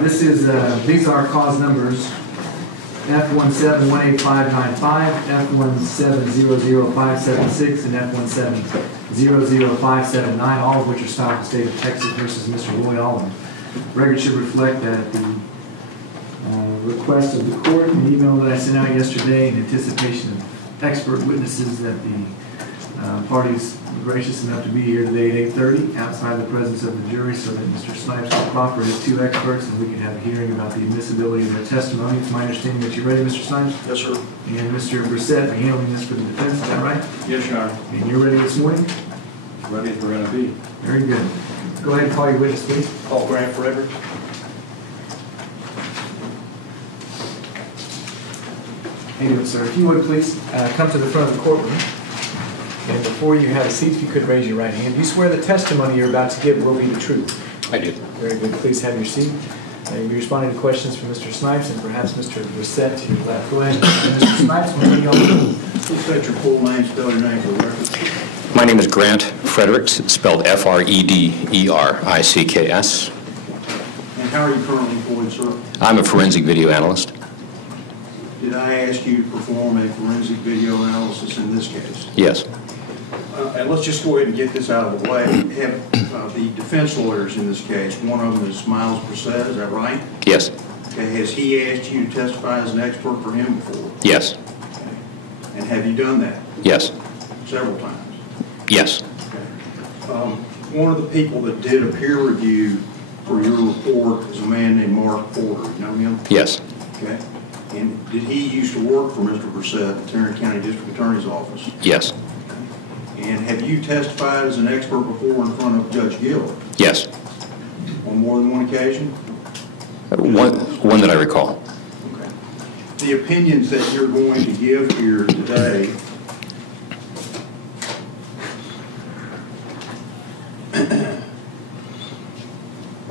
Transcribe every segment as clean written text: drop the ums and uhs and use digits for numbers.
This is these are cause numbers F1718595, F1700576, and F1700579, all of which are styled in the state of Texas versus Mr. Roy Allen. Record should reflect that the request of the court and the email that I sent out yesterday in anticipation of expert witnesses that the parties were gracious enough to be here today at 8:30 outside the presence of the jury so that Mr. Snipes could proffer his two experts and we could have a hearing about the admissibility of their testimony. It's my understanding that you're ready, Mr. Snipes? Yes, sir. And Mr. Brissett are handling this for the defense, is that right? Yes, Your Honor. And you're ready this morning? Ready as we're going to be. Very good. Go ahead and call your witness, please. Call Grant Fredericks. How you doing, sir? If you would, please come to the front of the courtroom. And before you have a seat, if you could raise your right hand. Do you swear the testimony you're about to give will be the truth? I do. Very good. Please have your seat. You'll be responding to questions from Mr. Snipes and perhaps Mr. Brissett to your left. Go ahead. Mr. Snipes, when you go. Please state your full name, spell your name for the record. My name is Grant Fredericks, spelled F-R-E-D-E-R-I-C-K-S. And how are you currently employed, sir? I'm a forensic video analyst. Did I ask you to perform a forensic video analysis in this case? Yes. And let's just go ahead and get this out of the way. Have the defense lawyers in this case, one of them is Miles Brissett, is that right? Yes. Okay. Has he asked you to testify as an expert for him before? Yes. Okay. And have you done that? Yes. Several times? Yes. Okay. One of the people that did a peer review for your report is a man named Mark Porter. You know him? Yes. Okay. And did he used to work for Mr. Brissett at the Tarrant County District Attorney's Office? Yes. And have you testified as an expert before in front of Judge Gill? Yes. On more than one occasion? One that I recall. Okay. The opinions that you're going to give here today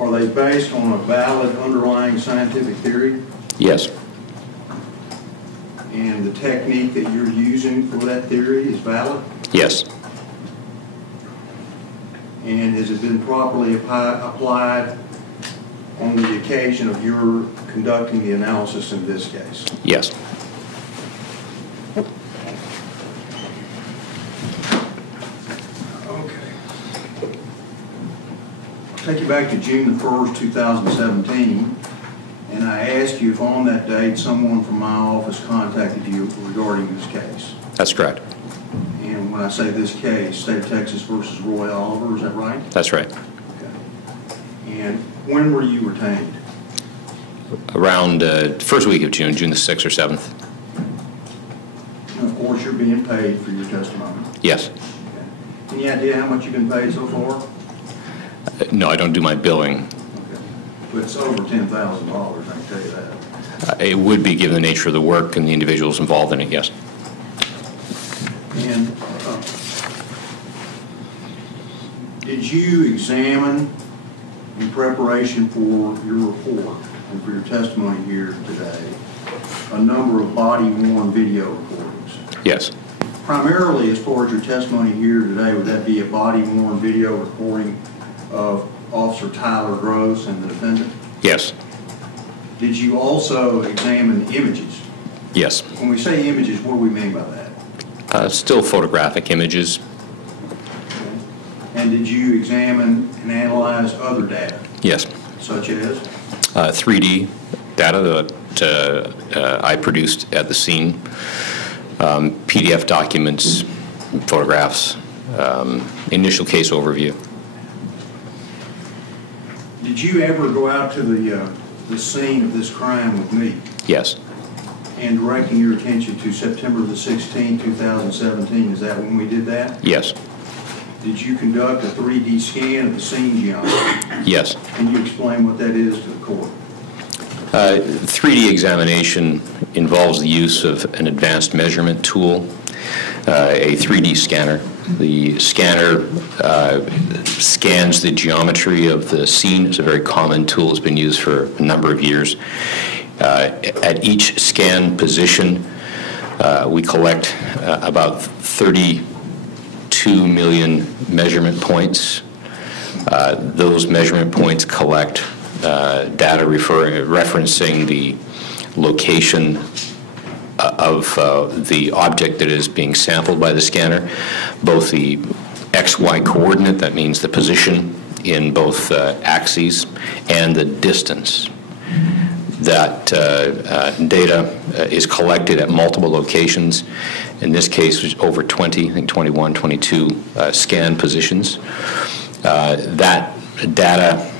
are they based on a valid underlying scientific theory? Yes. And the technique that you're using for that theory is valid? Yes. And has it been properly applied on the occasion of your conducting the analysis in this case? Yes. Okay. I'll take you back to June the 1st, 2017, and I asked you if on that date someone from my office contacted you regarding this case. That's correct. And when I say this case, State of Texas versus Roy Oliver, is that right? That's right. Okay. And when were you retained? Around first week of June, June the 6th or 7th. And of course, you're being paid for your testimony. Yes. Okay. Any idea how much you've been paid so far? No, I don't do my billing. Okay. But it's over $10,000, I can tell you that. It would be given the nature of the work and the individuals involved in it, yes. And did you examine, in preparation for your report and for your testimony here today, a number of body-worn video recordings? Yes. Primarily, as far as your testimony here today, would that be a body-worn video recording of Officer Tyler Gross and the defendant? Yes. Did you also examine images? Yes. When we say images, what do we mean by that? Still photographic images. Okay. And did you examine and analyze other data? Yes. Such as? 3D data that I produced at the scene, PDF documents, photographs, initial case overview. Did you ever go out to the scene of this crime with me? Yes. And directing your attention to September the 16th, 2017, is that when we did that? Yes. Did you conduct a 3D scan of the scene geometry? Yes. Can you explain what that is to the court? 3D examination involves the use of an advanced measurement tool, a 3D scanner. The scanner scans the geometry of the scene. It's a very common tool. It's been used for a number of years. At each scan position, we collect about 32 million measurement points. Those measurement points collect data referencing the location of the object that is being sampled by the scanner, both the XY coordinate, that means the position in both axes, and the distance. That data is collected at multiple locations. In this case, it was over 20, I think 21, 22 scan positions. That data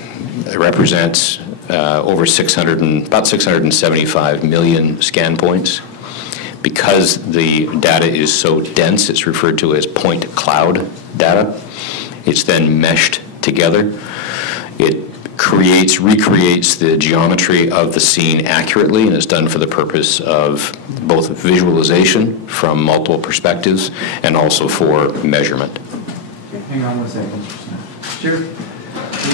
represents about 675 million scan points. Because the data is so dense, it's referred to as point cloud data. It's then meshed together. It recreates the geometry of the scene accurately, and is done for the purpose of both visualization from multiple perspectives and also for measurement. Okay, hang on one second, Mr. Smith. Sheriff,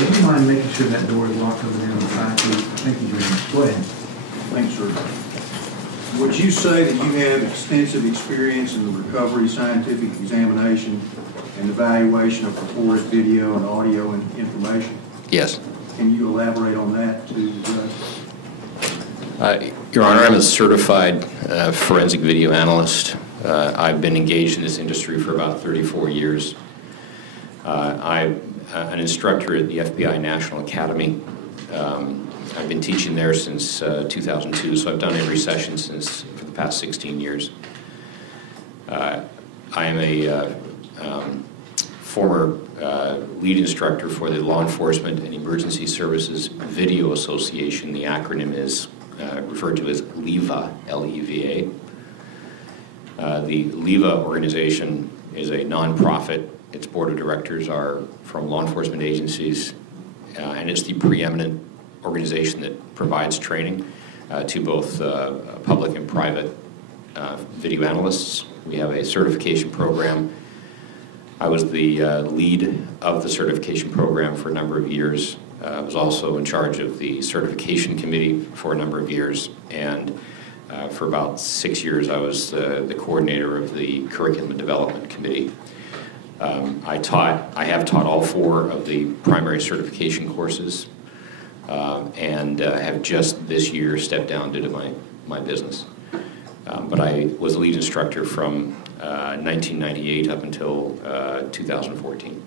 would you mind making sure that door is locked over there on the side, please? Thank you very much. Go ahead. Thanks, sir. Would you say that you have extensive experience in the recovery, scientific examination, and evaluation of reported video and audio information? Yes. Can you elaborate on that to the judge? Your Honor, I'm a certified forensic video analyst. I've been engaged in this industry for about 34 years. I'm an instructor at the FBI National Academy. I've been teaching there since 2002, so I've done every session for the past 16 years. I am a former lead instructor for the Law Enforcement and Emergency Services Video Association. The acronym is referred to as LEVA, L-E-V-A. The LEVA organization is a nonprofit. Its board of directors are from law enforcement agencies, and it's the preeminent organization that provides training to both public and private video analysts. We have a certification program. I was the lead of the certification program for a number of years. I was also in charge of the certification committee for a number of years, and for about 6 years I was the coordinator of the curriculum and development committee. I have taught all 4 of the primary certification courses, and have just this year stepped down due to my business. But I was the lead instructor from 1998 up until 2014.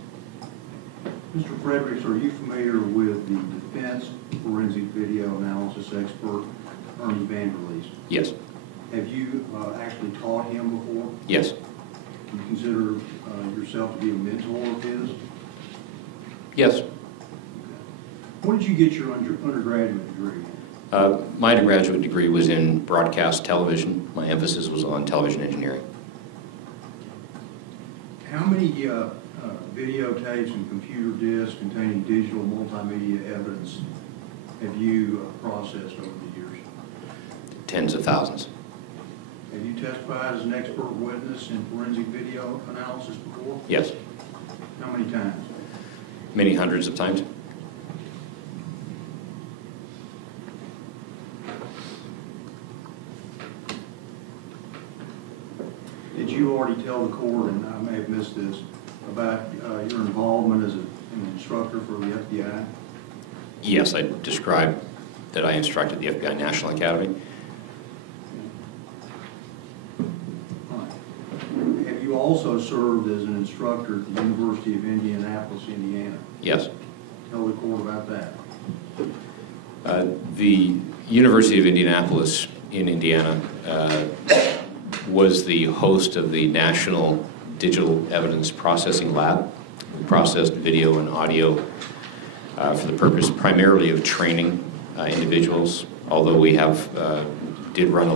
Mr. Fredericks, are you familiar with the defense forensic video analysis expert, Ernie Vanderleest? Yes. Have you actually taught him before? Yes. Do you consider yourself to be a mentor of his? Yes. Okay. When did you get your undergraduate degree? My undergraduate degree was in broadcast television. My emphasis was on television engineering. How many videotapes and computer disks containing digital multimedia evidence have you processed over the years? Tens of thousands. Have you testified as an expert witness in forensic video analysis before? Yes. How many times? Many hundreds of times. Did you already tell the court, and I may have missed this, about your involvement as an instructor for the FBI? Yes, I described that I instructed the FBI National Academy. Right. Have you also served as an instructor at the University of Indianapolis, Indiana? Yes. Tell the court about that. The University of Indianapolis in Indiana was the host of the National Digital Evidence Processing Lab. We processed video and audio for the purpose primarily of training individuals, although we did run a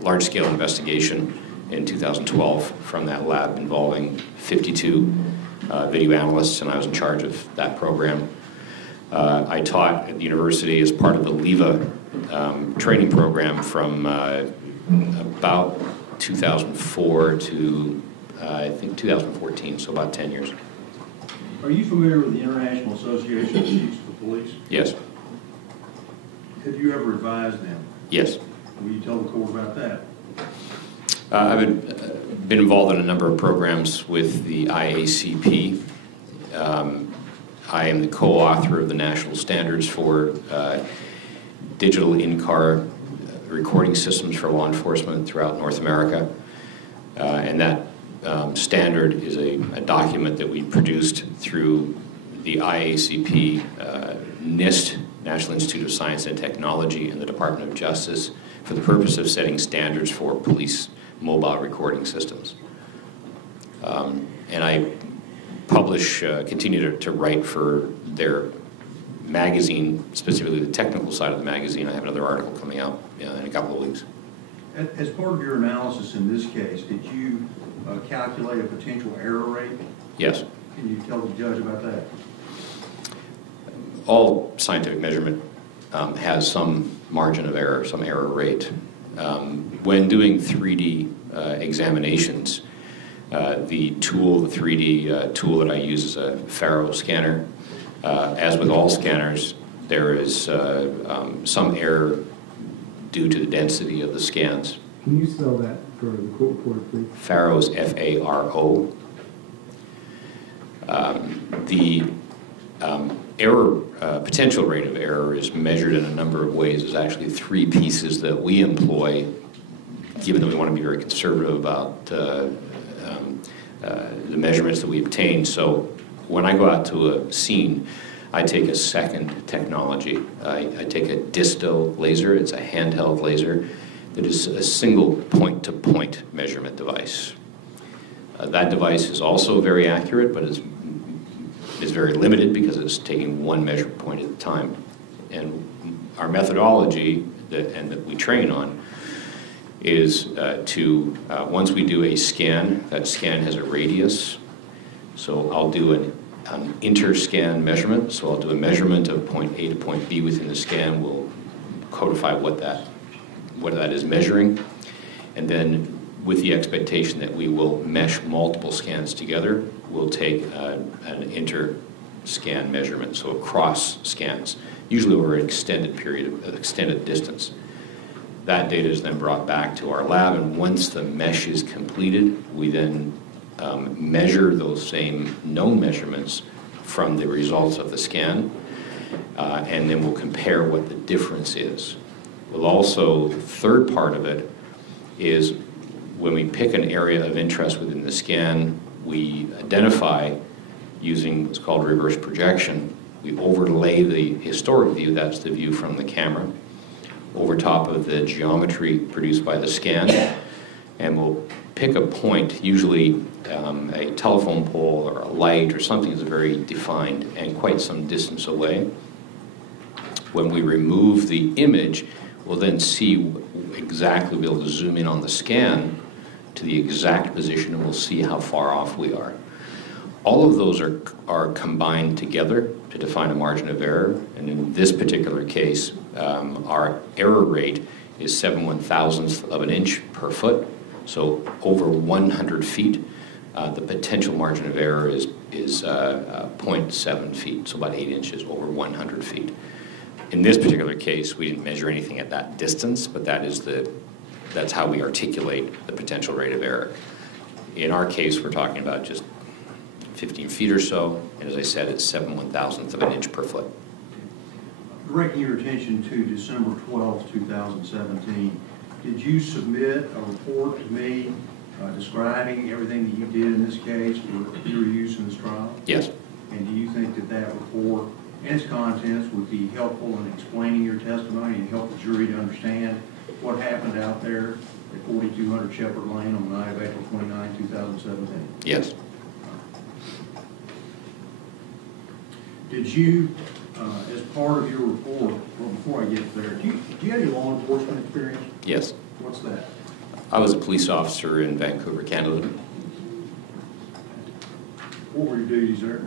large-scale investigation in 2012 from that lab involving 52 video analysts, and I was in charge of that program. I taught at the university as part of the LEVA training program from about 2004 to I think 2014, so about 10 years. Are you familiar with the International Association of Chiefs of Police? Yes. Have you ever advised them? Yes. Will you tell the court about that? I've been involved in a number of programs with the IACP. I am the co-author of the national standards for digital in-car recording systems for law enforcement throughout North America. And that standard is a document that we produced through the IACP, NIST, National Institute of Science and Technology, and the Department of Justice for the purpose of setting standards for police mobile recording systems. And I continue to write for their magazine, specifically the technical side of the magazine. I have another article coming out in a couple of weeks. As part of your analysis in this case, did you calculate a potential error rate? Yes. Can you tell the judge about that? All scientific measurement has some margin of error, some error rate. When doing 3D examinations, the 3D tool that I use is a Faro scanner. As with all scanners, there is some error due to the density of the scans. Can you spell that for the court reporter, please? Faro is F-A-R-O. The error, potential rate of error is measured in a number of ways. There's actually 3 pieces that we employ, given that we want to be very conservative about the measurements that we obtain. So when I go out to a scene, I take a second technology. I take a disto laser. It's a handheld laser that is a single point-to-point measurement device. That device is also very accurate, but is very limited because it's taking one measure point at a time. And our methodology that we train on is once we do a scan, that scan has a radius. So I'll do an inter-scan measurement. So I'll do a measurement of point A to point B within the scan. We'll codify what that is measuring. And then with the expectation that we will mesh multiple scans together, we'll take an inter-scan measurement, so across scans, usually over an extended period, an extended distance. That data is then brought back to our lab, and once the mesh is completed, we then measure those same known measurements from the results of the scan, and then we'll compare what the difference is. We'll also, the third part of it is when we pick an area of interest within the scan, we identify using what's called reverse projection. We overlay the historic view, that's the view from the camera, over top of the geometry produced by the scan, and we'll pick a point, usually a telephone pole or a light or something that's very defined and quite some distance away. When we remove the image, we'll then see exactly, we'll be able to zoom in on the scan to the exact position, and we'll see how far off we are. All of those are combined together to define a margin of error, and in this particular case, our error rate is 7/1000th of an inch per foot, so over 100 feet. The potential margin of error is 0.7 feet, so about 8 inches over 100 feet. In this particular case, we didn't measure anything at that distance, but that's how we articulate the potential rate of error. In our case, we're talking about just 15 feet or so, and as I said, it's 7/1000th of an inch per foot. Directing your attention to December 12, 2017, did you submit a report to me describing everything that you did in this case for your use in this trial? Yes. And do you think that that report and its contents would be helpful in explaining your testimony and help the jury to understand what happened out there at 4200 Shepherd Lane on the night of April 29, 2017? Yes. Did you, as part of your report, well, before I get there, do you have any law enforcement experience? Yes. What's that? I was a police officer in Vancouver, Canada. What were your duties there?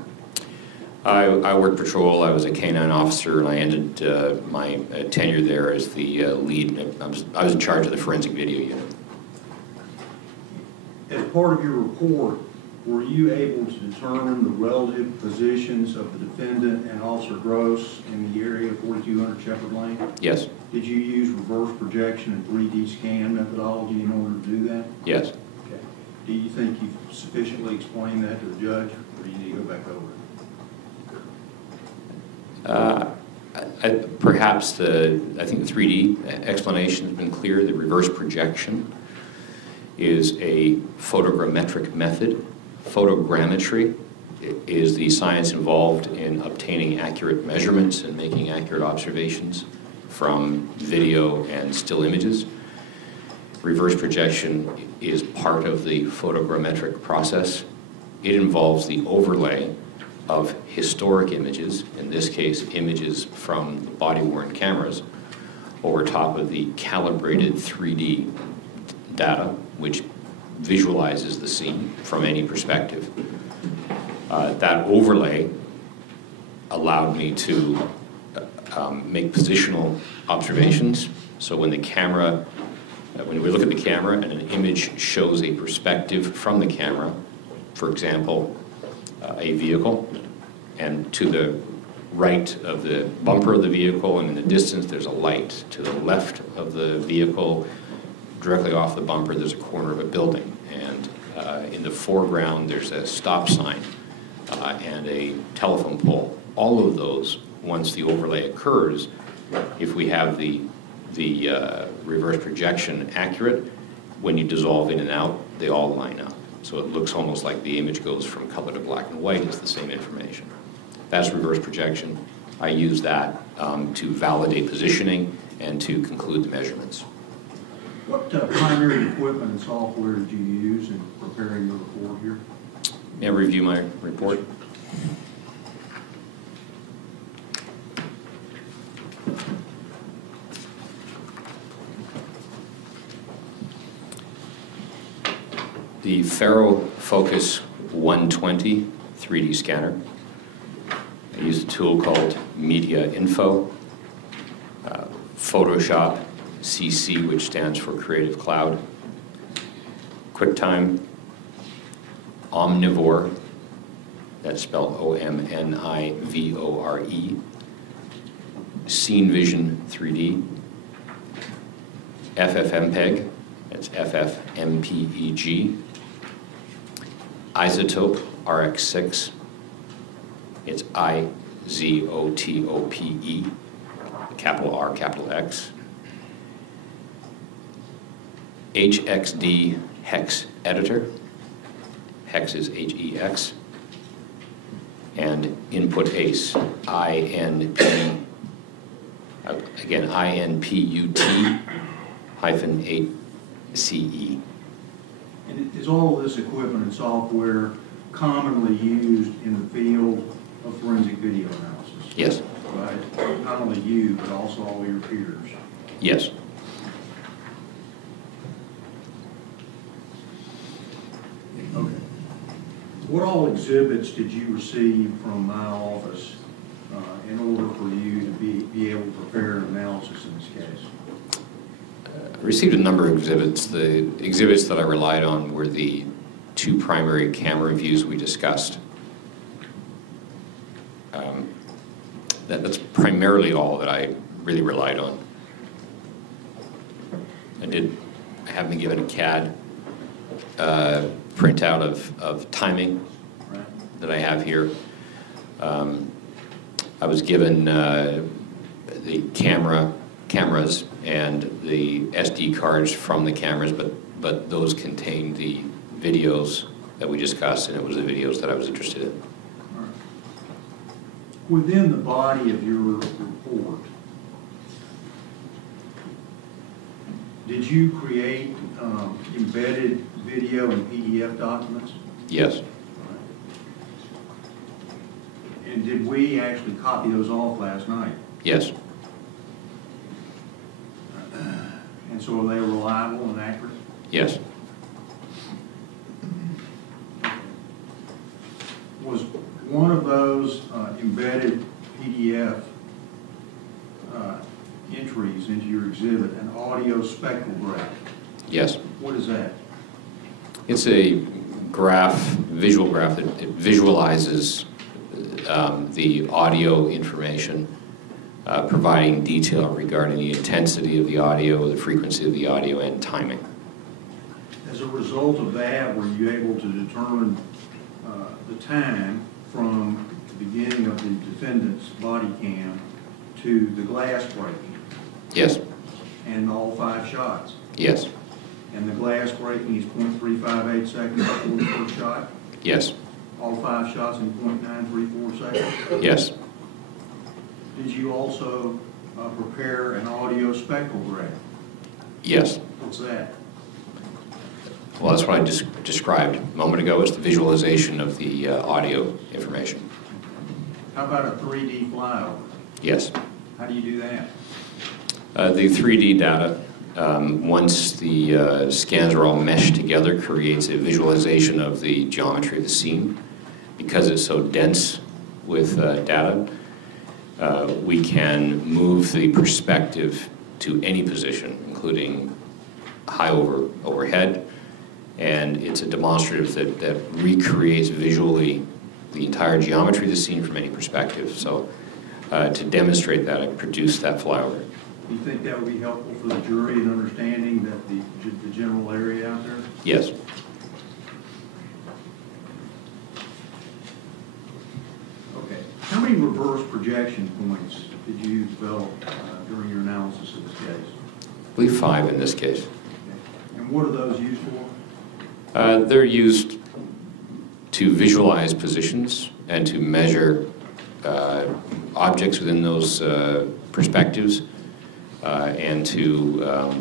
I worked patrol. I was a K-9 officer, and I ended my tenure there as the lead. I was in charge of the forensic video unit. As part of your report, were you able to determine the relative positions of the defendant and Officer Gross in the area of 4200 Shepherd Lane? Yes. Did you use reverse projection and 3D scan methodology in order to do that? Yes. Okay. Do you think you've sufficiently explained that to the judge, or do you need to go back over it? Perhaps I think the 3D explanation has been clear. The reverse projection is a photogrammetric method. Photogrammetry is the science involved in obtaining accurate measurements and making accurate observations from video and still images. Reverse projection is part of the photogrammetric process. It involves the overlay of historic images, in this case images from the body-worn cameras, over top of the calibrated 3D data, which visualizes the scene from any perspective. That overlay allowed me to make positional observations. So when we look at the camera and an image shows a perspective from the camera, for example, a vehicle, and to the right of the bumper of the vehicle and in the distance there's a light. To the left of the vehicle, directly off the bumper, there's a corner of a building. And in the foreground there's a stop sign and a telephone pole. All of those, once the overlay occurs, if we have the reverse projection accurate, when you dissolve in and out, they all line up. So it looks almost like the image goes from color to black and white. It's the same information. That's reverse projection. I use that to validate positioning and to conclude the measurements. What primary equipment and software did you use in preparing your report here? May I review my report? The Faro Focus 120 3D scanner. I use a tool called Media Info, Photoshop CC, which stands for Creative Cloud, QuickTime, Omnivore, that's spelled O-M-N-I-V-O-R-E, Scene Vision 3D, FFmpeg, that's FFmpeg, Isotope RX6, it's I-Z-O-T-O-P-E, capital R, capital X, HXD Hex Editor, Hex is H-E-X, and Input Ace, I-N-P, again, I-N-P-U-T hyphen 8-C-E. And is all of this equipment and software commonly used in the field of forensic video analysis? Yes. Right? Not only you, but also all your peers? Yes. Okay. What all exhibits did you receive from my office in order for you to be able to prepare an analysis in this case? I received a number of exhibits. The exhibits that I relied on were the two primary camera views we discussed. That's primarily all that I really relied on. I have been given a CAD printout of timing that I have here. I was given the cameras and the SD cards from the cameras, but those contained the videos that we discussed, and it was the videos that I was interested in. Right. Within the body of your report, did you create embedded video and PDF documents? Yes. And did we actually copy those off last night? Yes. And so are they reliable and accurate? Yes. Was one of those embedded PDF entries into your exhibit an audio spectrograph? Yes. What is that? It's a graph, visual graph that it visualizes the audio information, providing detail regarding the intensity of the audio, the frequency of the audio, and timing. As a result of that, were you able to determine the time from the beginning of the defendant's body cam to the glass breaking Yes. and all 5 shots. Yes. And the glass breaking is .358 seconds before the first shot. Yes. All 5 shots in .934 seconds. Yes. Did you also prepare an audio spectrograph? Yes. What's that? Well, that's what I just described a moment ago, is the visualization of the audio information. How about a 3D flyover? Yes. How do you do that? The 3D data, once the scans are all meshed together, creates a visualization of the geometry of the scene. Because it's so dense with data, we can move the perspective to any position, including high overhead, and it's a demonstrative that recreates visually the entire geometry of the scene from any perspective. So to demonstrate that, I produced that flyover. Do you think that would be helpful for the jury in understanding that the general area out there? Yes. Okay. How many reverse projection points did you develop during your analysis of this case? I believe 5 in this case. Okay. And what are those used for? They're used to visualize positions and to measure objects within those perspectives and to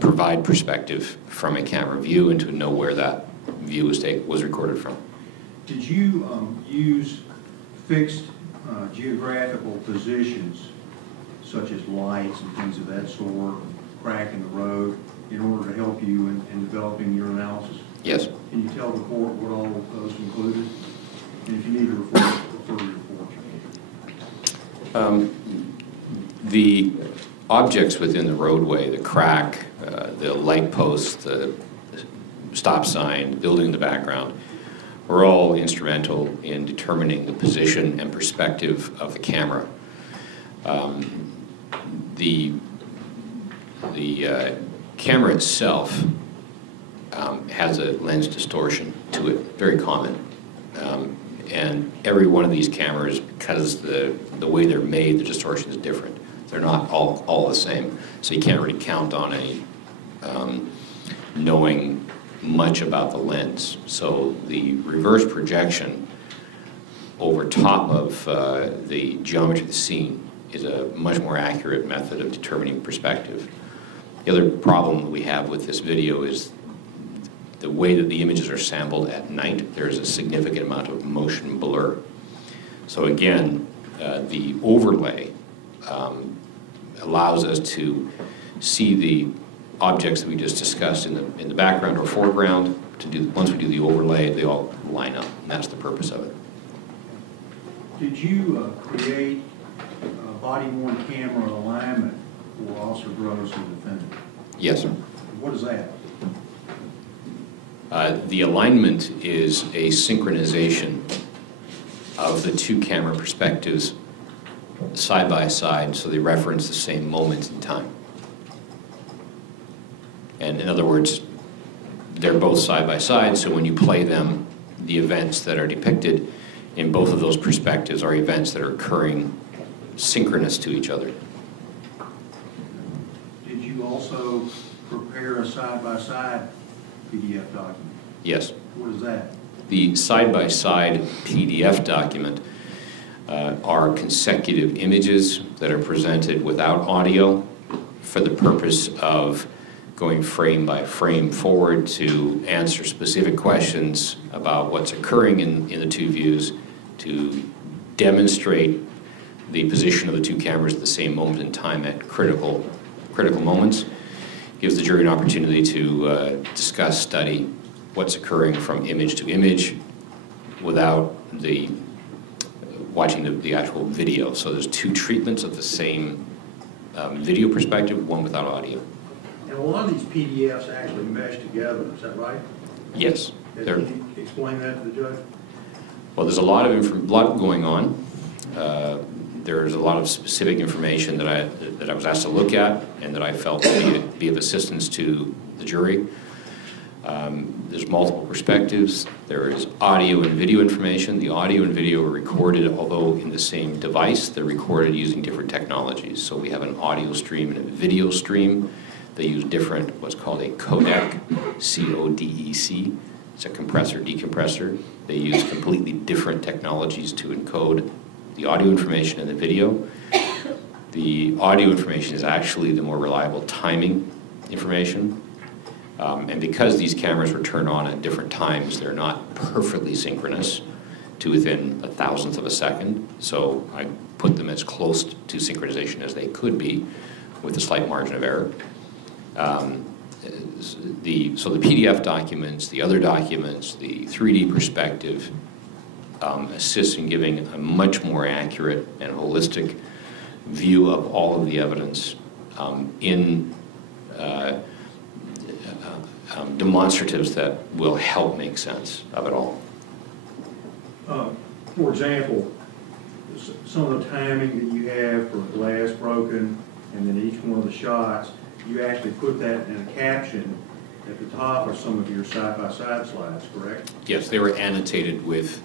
provide perspective from a camera view and to know where that view was recorded from. Did you use fixed geographical positions such as lights and things of that sort, crack in the road, in order to help you in developing your analysis? Yes. Can you tell the court what all of those included? And if you need to refer to your report. The objects within the roadway, the crack, the light post, the stop sign, the building in the background, are all instrumental in determining the position and perspective of the camera. The camera itself has a lens distortion to it, very common. And every one of these cameras, because the way they're made, the distortion is different. They're not all the same. So you can't really count on knowing much about the lens. So the reverse projection over top of the geometry of the scene is a much more accurate method of determining perspective. The other problem that we have with this video is the way that the images are sampled at night. There's a significant amount of motion blur. So again, the overlay allows us to see the objects that we just discussed in the background or foreground. Once we do the overlay, they all line up, and that's the purpose of it. Did you create a body-worn camera alignment for Officer Gross and the defendant? Yes, sir. What is that? The alignment is a synchronization of the 2 camera perspectives side by side, so they reference the same moment in time. And in other words, they're both side by side, so when you play them, the events that are depicted in both of those perspectives are events that are occurring synchronous to each other. Did you also prepare a side-by-side PDF document? Yes. What is that? The side-by-side PDF document are consecutive images that are presented without audio for the purpose of going frame by frame forward to answer specific questions about what's occurring in the 2 views, to demonstrate the position of the 2 cameras at the same moment in time at critical moments. Gives the jury an opportunity to discuss, study what's occurring from image to image without watching the actual video. So there's 2 treatments of the same video perspective, one without audio. And a lot of these PDFs actually mesh together, is that right? Yes. Can you explain that to the judge? Well, there's a lot going on. There's a lot of specific information that I was asked to look at and that I felt would be of assistance to the jury. There's multiple perspectives. There is audio and video information. The audio and video are recorded, although in the same device, they're recorded using different technologies. So we have an audio stream and a video stream. They use different, what's called a codec, C-O-D-E-C. It's a compressor, decompressor. They use completely different technologies to encode the audio information and the video. The audio information is actually the more reliable timing information. And because these cameras were turned on at different times, they're not perfectly synchronous to within a thousandth of a second. So I put them as close to synchronization as they could be with a slight margin of error. So the PDF documents, the other documents, the 3D perspective assists in giving a much more accurate and holistic view of all of the evidence in demonstratives that will help make sense of it all. For example, some of the timing that you have for glass broken and then each one of the shots, you actually put that in a caption at the top of some of your side-by-side slides, correct? Yes, they were annotated with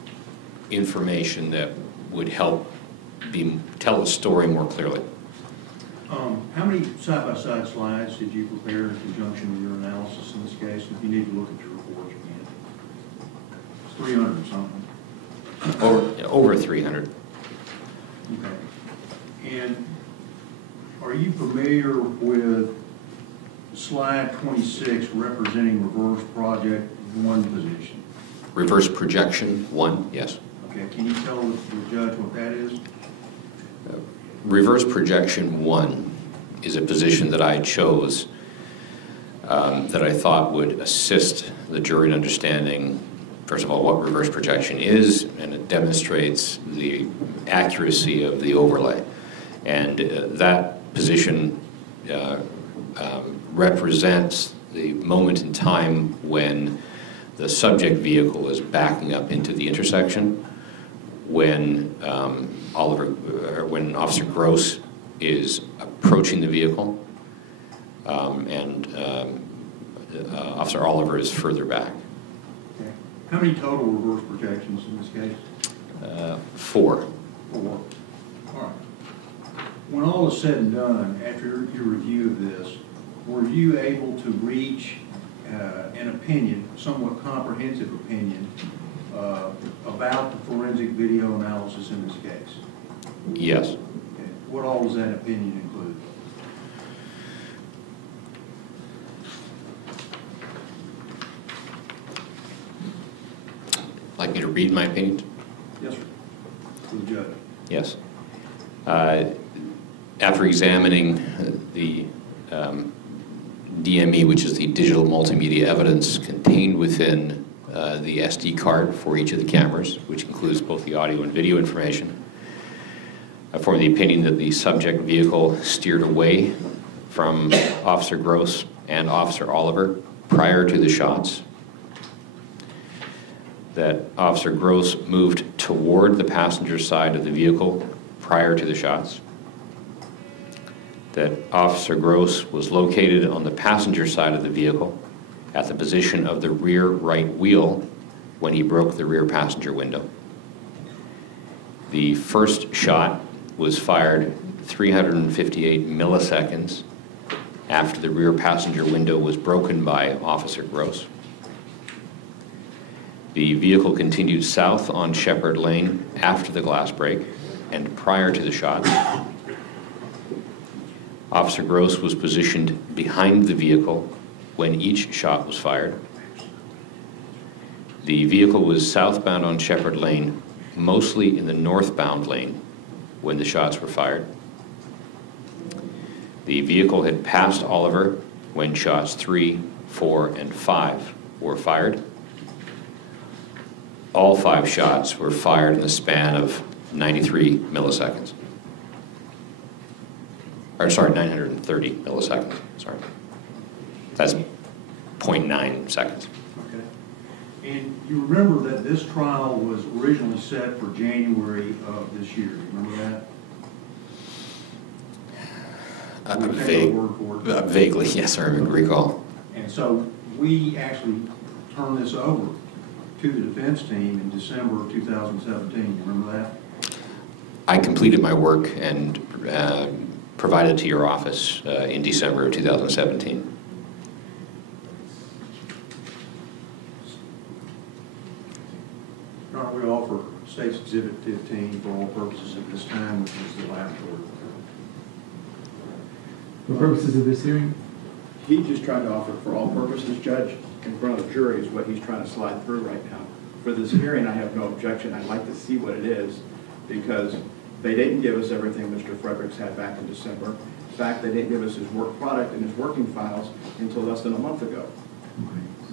information that would help tell the story more clearly. How many side-by-side slides did you prepare in conjunction with your analysis in this case? If you need to look at your report, you can. It's 300 something. Over 300. Okay. And are you familiar with slide 26 representing reverse project 1 position? Reverse projection 1, yes. Okay, can you tell the judge what that is? Reverse projection 1 is a position that I chose that I thought would assist the jury in understanding, first of all, what reverse projection is, and it demonstrates the accuracy of the overlay. And that position represents the moment in time when the subject vehicle is backing up into the intersection, when when Officer Gross is approaching the vehicle, and Officer Oliver is further back. Okay. How many total reverse projections in this case? 4. 4. All right. When all is said and done, after your review of this, were you able to reach an opinion, a somewhat comprehensive opinion, about the forensic video analysis in this case? Yes. Okay. What all does that opinion include? Like me to read my opinion? Yes, sir. To the judge. Yes. After examining the DME, which is the digital multimedia evidence contained within the SD card for each of the cameras, which includes both the audio and video information, I formed the opinion that the subject vehicle steered away from Officer Gross and Officer Oliver prior to the shots, that Officer Gross moved toward the passenger side of the vehicle prior to the shots, that Officer Gross was located on the passenger side of the vehicle at the position of the rear right wheel when he broke the rear passenger window. The first shot was fired 358 milliseconds after the rear passenger window was broken by Officer Gross. The vehicle continued south on Shepherd Lane after the glass break and prior to the shots. Officer Gross was positioned behind the vehicle when each shot was fired. The vehicle was southbound on Shepherd Lane, mostly in the northbound lane when the shots were fired. The vehicle had passed Oliver when shots 3, 4, and 5 were fired. All 5 shots were fired in the span of 93 milliseconds. Or sorry, 930 milliseconds, sorry. That's 0.9 seconds. Okay. And you remember that this trial was originally set for January of this year. Remember that? Vaguely, yes, I recall. And so we actually turned this over to the defense team in December of 2017. You remember that? I completed my work and provided it to your office in December of 2017. Your Honor, we offer State's Exhibit 15 for all purposes at this time, which is the last order. For purposes of this hearing? He just tried to offer for all purposes, Judge, in front of the jury is what he's trying to slide through right now. For this hearing, I have no objection. I'd like to see what it is because they didn't give us everything Mr. Fredericks had back in December. In fact, they didn't give us his work product and his working files until less than a month ago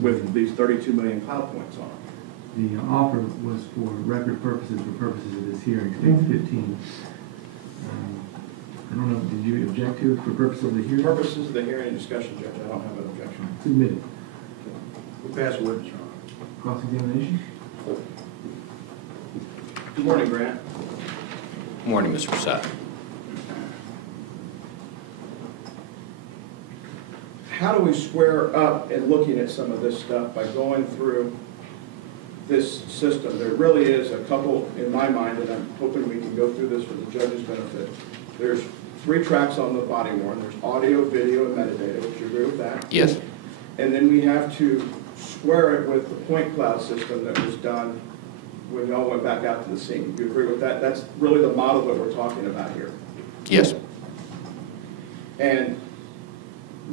with these 32 million cloud points on them. The offer was for record purposes, for purposes of this hearing, State's 15. I don't know, did you object to it for purposes of the hearing? Purposes of the hearing and discussion, Judge, I don't have an objection. Submitted. We pass a witness, Your Honor. Cross-examination? Good morning, Grant. Good morning, Mr. Seth. How do we square up in looking at some of this stuff by going through this system? There really is a couple in my mind, and I'm hoping we can go through this for the judge's benefit. There's 3 tracks on the body worn. There's audio, video, and metadata. Would you agree with that? Yes. And then we have to square it with the point cloud system that was done when y'all went back out to the scene. Do you agree with that? That's really the model that we're talking about here. Yes. And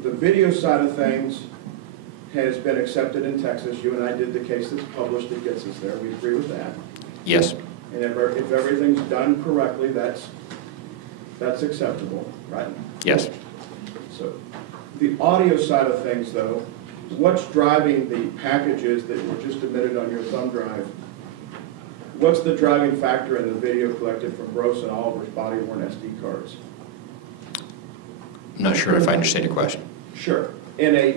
the video side of things has been accepted in Texas. You and I did the case that's published that gets us there. We agree with that. Yes. And if everything's done correctly, that's acceptable, right? Yes. So the audio side of things, though, what's driving the packages that were just emitted on your thumb drive? What's the driving factor in the video collected from Gross and Oliver's body-worn SD cards? I'm not sure if I understand your question. Sure. In a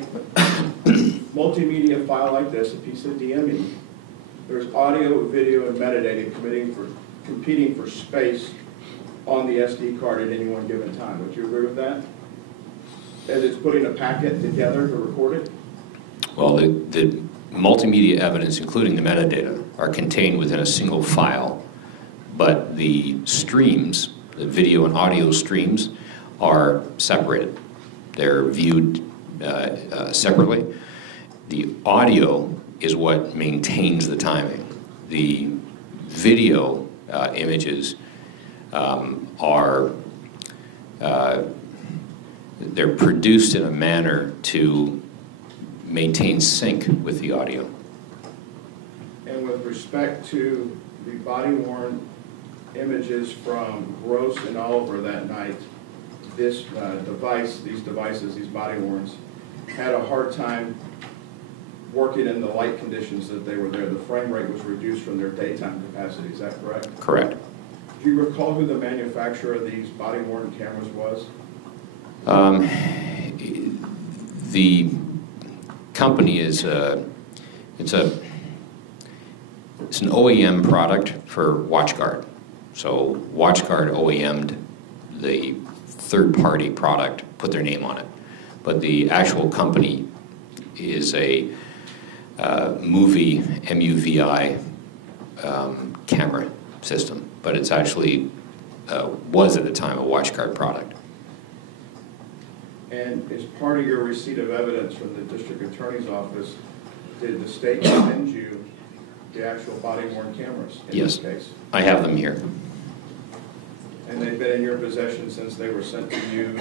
multimedia file like this, a piece of DME, there's audio, video, and metadata competing for space on the SD card at any one given time. Would you agree with that? As it's putting a packet together to record it? Well, the multimedia evidence, including the metadata, are contained within a single file, but the streams, the video and audio streams, are separated. They're viewed separately. The audio is what maintains the timing. The video images they're produced in a manner to maintain sync with the audio. And with respect to the body-worn images from Gross and Oliver that night, this these body-worns, had a hard time working in the light conditions that they were there. The frame rate was reduced from their daytime capacity. Is that correct? Correct. Do you recall who the manufacturer of these body-worn cameras was? The company is it's an OEM product for WatchGuard. So WatchGuard OEM'd the third-party product, put their name on it. But the actual company is a movie MUVI camera system, but it's actually was at the time a WatchGuard product. And as part of your receipt of evidence from the district attorney's office, did the state send you the actual body-worn cameras in Yes, this case? I have them here. And they've been in your possession since they were sent to you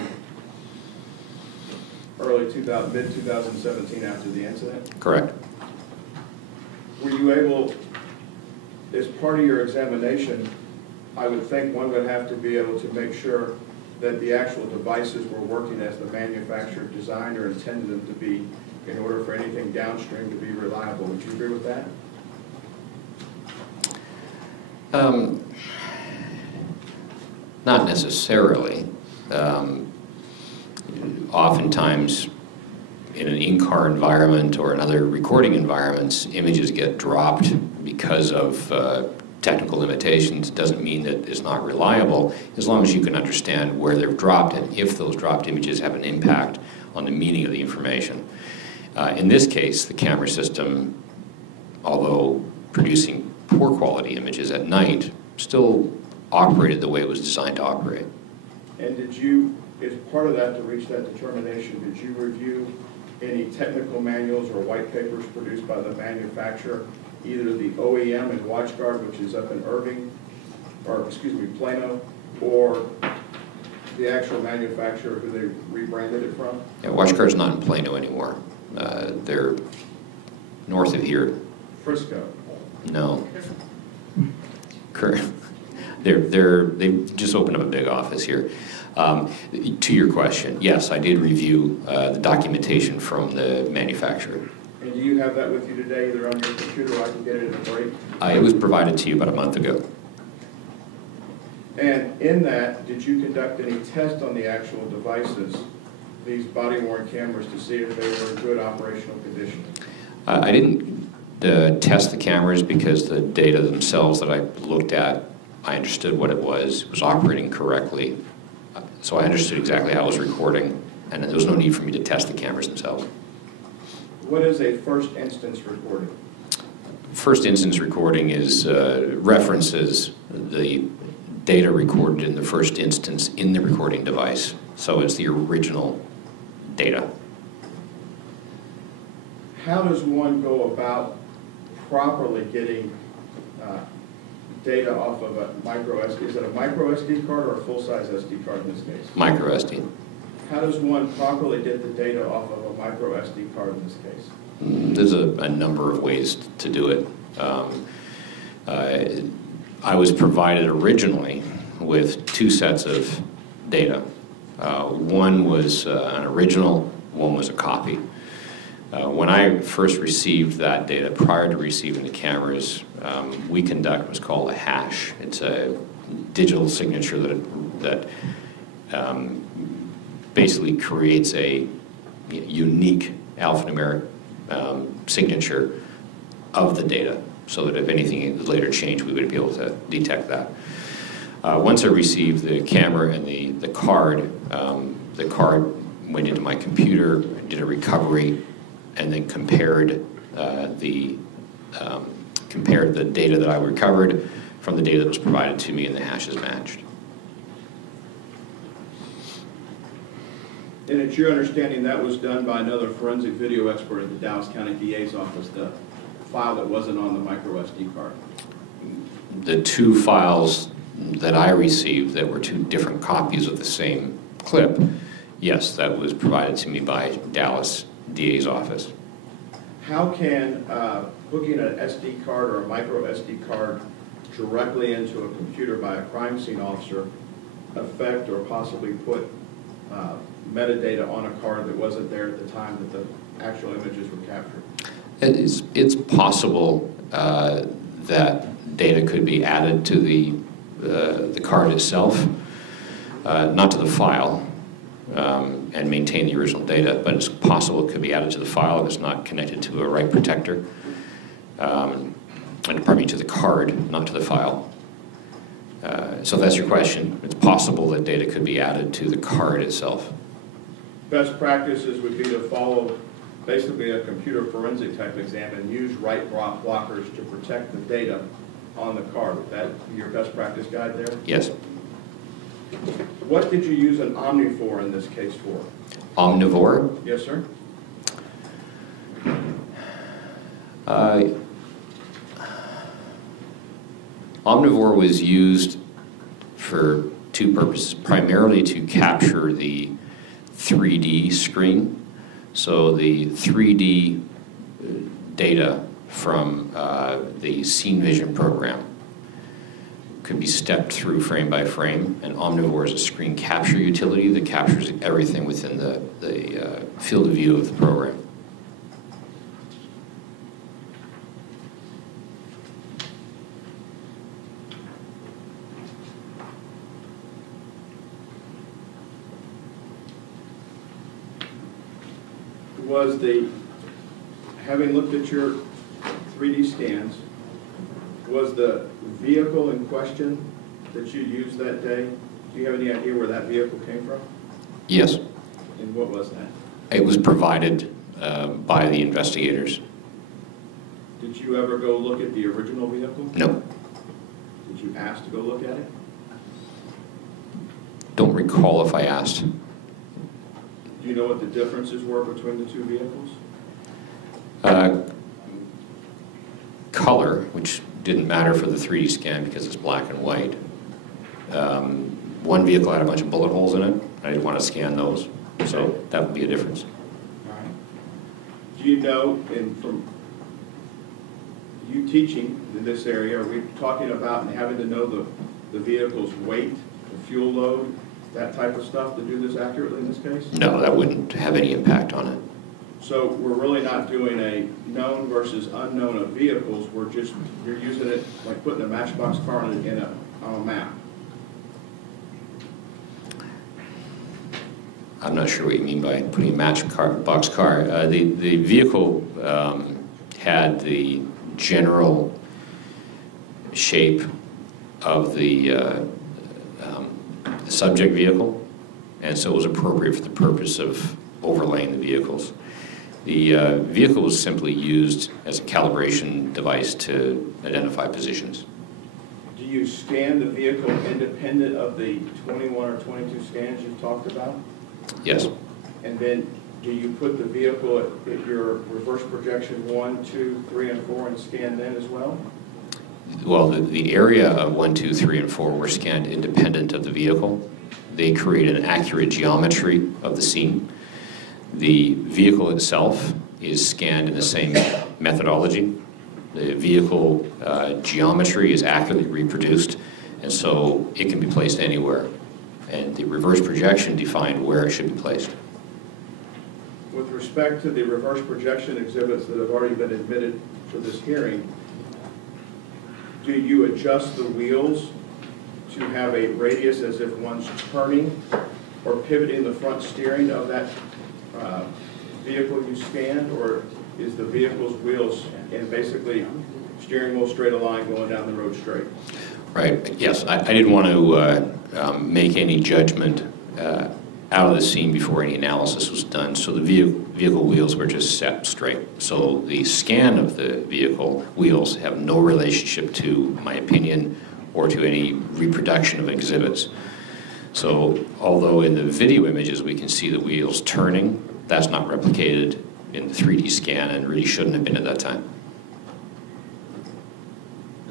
mid-2017 after the incident? Correct. Were you able, as part of your examination, I would think one would have to be able to make sure that the actual devices were working as the manufacturer designed or intended them to be in order for anything downstream to be reliable. Would you agree with that? Not necessarily. Oftentimes, in an in-car environment or in other recording environments, images get dropped because of technical limitations. It doesn't mean that it's not reliable, as long as you can understand where they're dropped and if those dropped images have an impact on the meaning of the information. In this case, the camera system, although producing poor quality images at night, still operated the way it was designed to operate. And did you, as part of that, to reach that determination, did you review any technical manuals or white papers produced by the manufacturer, either the OEM in WatchGuard, which is up in Irving, or excuse me, Plano, or the actual manufacturer who they rebranded it from? Yeah, WatchGuard's not in Plano anymore. They're north of here. Frisco. No. They've just opened up a big office here. To your question, yes, I did review the documentation from the manufacturer. And do you have that with you today, either on your computer or I can get it in a break? It was provided to you about a month ago. And in that, did you conduct any tests on the actual devices, these body-worn cameras, to see if they were in good operational condition? I didn't test the cameras because the data themselves that I looked at, I understood what it was operating correctly. So I understood exactly how it was recording, and there was no need for me to test the cameras themselves. What is a first instance recording? First instance recording is references the data recorded in the first instance in the recording device. So it's the original data. How does one go about properly getting data off of a micro SD? Is it a micro SD card or a full-size SD card in this case? Micro SD. How does one properly get the data off of a micro SD card in this case? There's a number of ways to do it. I was provided originally with two sets of data. One was an original, one was a copy. When I first received that data, prior to receiving the cameras, we conduct what's called a hash. It's a digital signature that basically creates a unique alphanumeric signature of the data, so that if anything later changed, we would be able to detect that. Once I received the camera and the card went into my computer, did a recovery, and then compared the data that I recovered from the data that was provided to me, and the hashes matched. And it's your understanding that was done by another forensic video expert at the Dallas County DA's office, the file that wasn't on the micro SD card? The two files that I received that were two different copies of the same clip, yes, that was provided to me by Dallas DA's office. How can hooking an SD card or a micro SD card directly into a computer by a crime scene officer affect or possibly put metadata on a card that wasn't there at the time that the actual images were captured? It's possible that data could be added to the card itself, not to the file, and maintain the original data, but it's possible it could be added to the file if it's not connected to a write protector, and pardon me, to the card, not to the file. So if that's your question, it's possible that data could be added to the card itself. Best practices would be to follow basically a computer forensic type exam and use write blockers to protect the data on the card. Is that your best practice guide there? Yes. What did you use an Omnivore in this case for? Omnivore? Yes, sir. Omnivore was used for two purposes, primarily to capture the 3D screen. So the 3D data from the Scene Vision program could be stepped through frame by frame, and Omnivore is a screen capture utility that captures everything within the field of view of the program. Having looked at your 3D scans, was the vehicle in question that you used that day, do you have any idea where that vehicle came from? Yes. And what was that? It was provided by the investigators. Did you ever go look at the original vehicle? No. Did you ask to go look at it? Don't recall if I asked. Do you know what the differences were between the two vehicles? Color, which didn't matter for the 3D scan because it's black and white. One vehicle had a bunch of bullet holes in it. I didn't want to scan those, so that would be a difference. All right. Do you know, and from you teaching in this area, are we talking about and having to know the vehicle's weight, the fuel load, that type of stuff to do this accurately in this case? No, that wouldn't have any impact on it. So we're really not doing a known versus unknown of vehicles. We're just, you're using it like putting a matchbox car on a map. I'm not sure what you mean by putting a matchbox car. The vehicle had the general shape of the subject vehicle, and so it was appropriate for the purpose of overlaying the vehicles. The vehicle was simply used as a calibration device to identify positions. Do you scan the vehicle independent of the 21 or 22 scans you've talked about? Yes. And then do you put the vehicle at your reverse projection 1, 2, 3, and 4 and scan then as well? Well, the area of 1, 2, 3, and 4 were scanned independent of the vehicle. They created an accurate geometry of the scene. The vehicle itself is scanned in the same methodology. The vehicle geometry is accurately reproduced, and so it can be placed anywhere. And the reverse projection defined where it should be placed. With respect to the reverse projection exhibits that have already been admitted for this hearing, do you adjust the wheels to have a radius as if one's turning or pivoting the front steering of that vehicle you scanned, or is the vehicle's wheels and basically steering wheel straight a line going down the road straight? Right, yes. I didn't want to make any judgment out of the scene before any analysis was done, so the vehicle wheels were just set straight. So the scan of the vehicle wheels have no relationship to my opinion or to any reproduction of exhibits. So although in the video images we can see the wheels turning, that's not replicated in the 3D scan and really shouldn't have been at that time.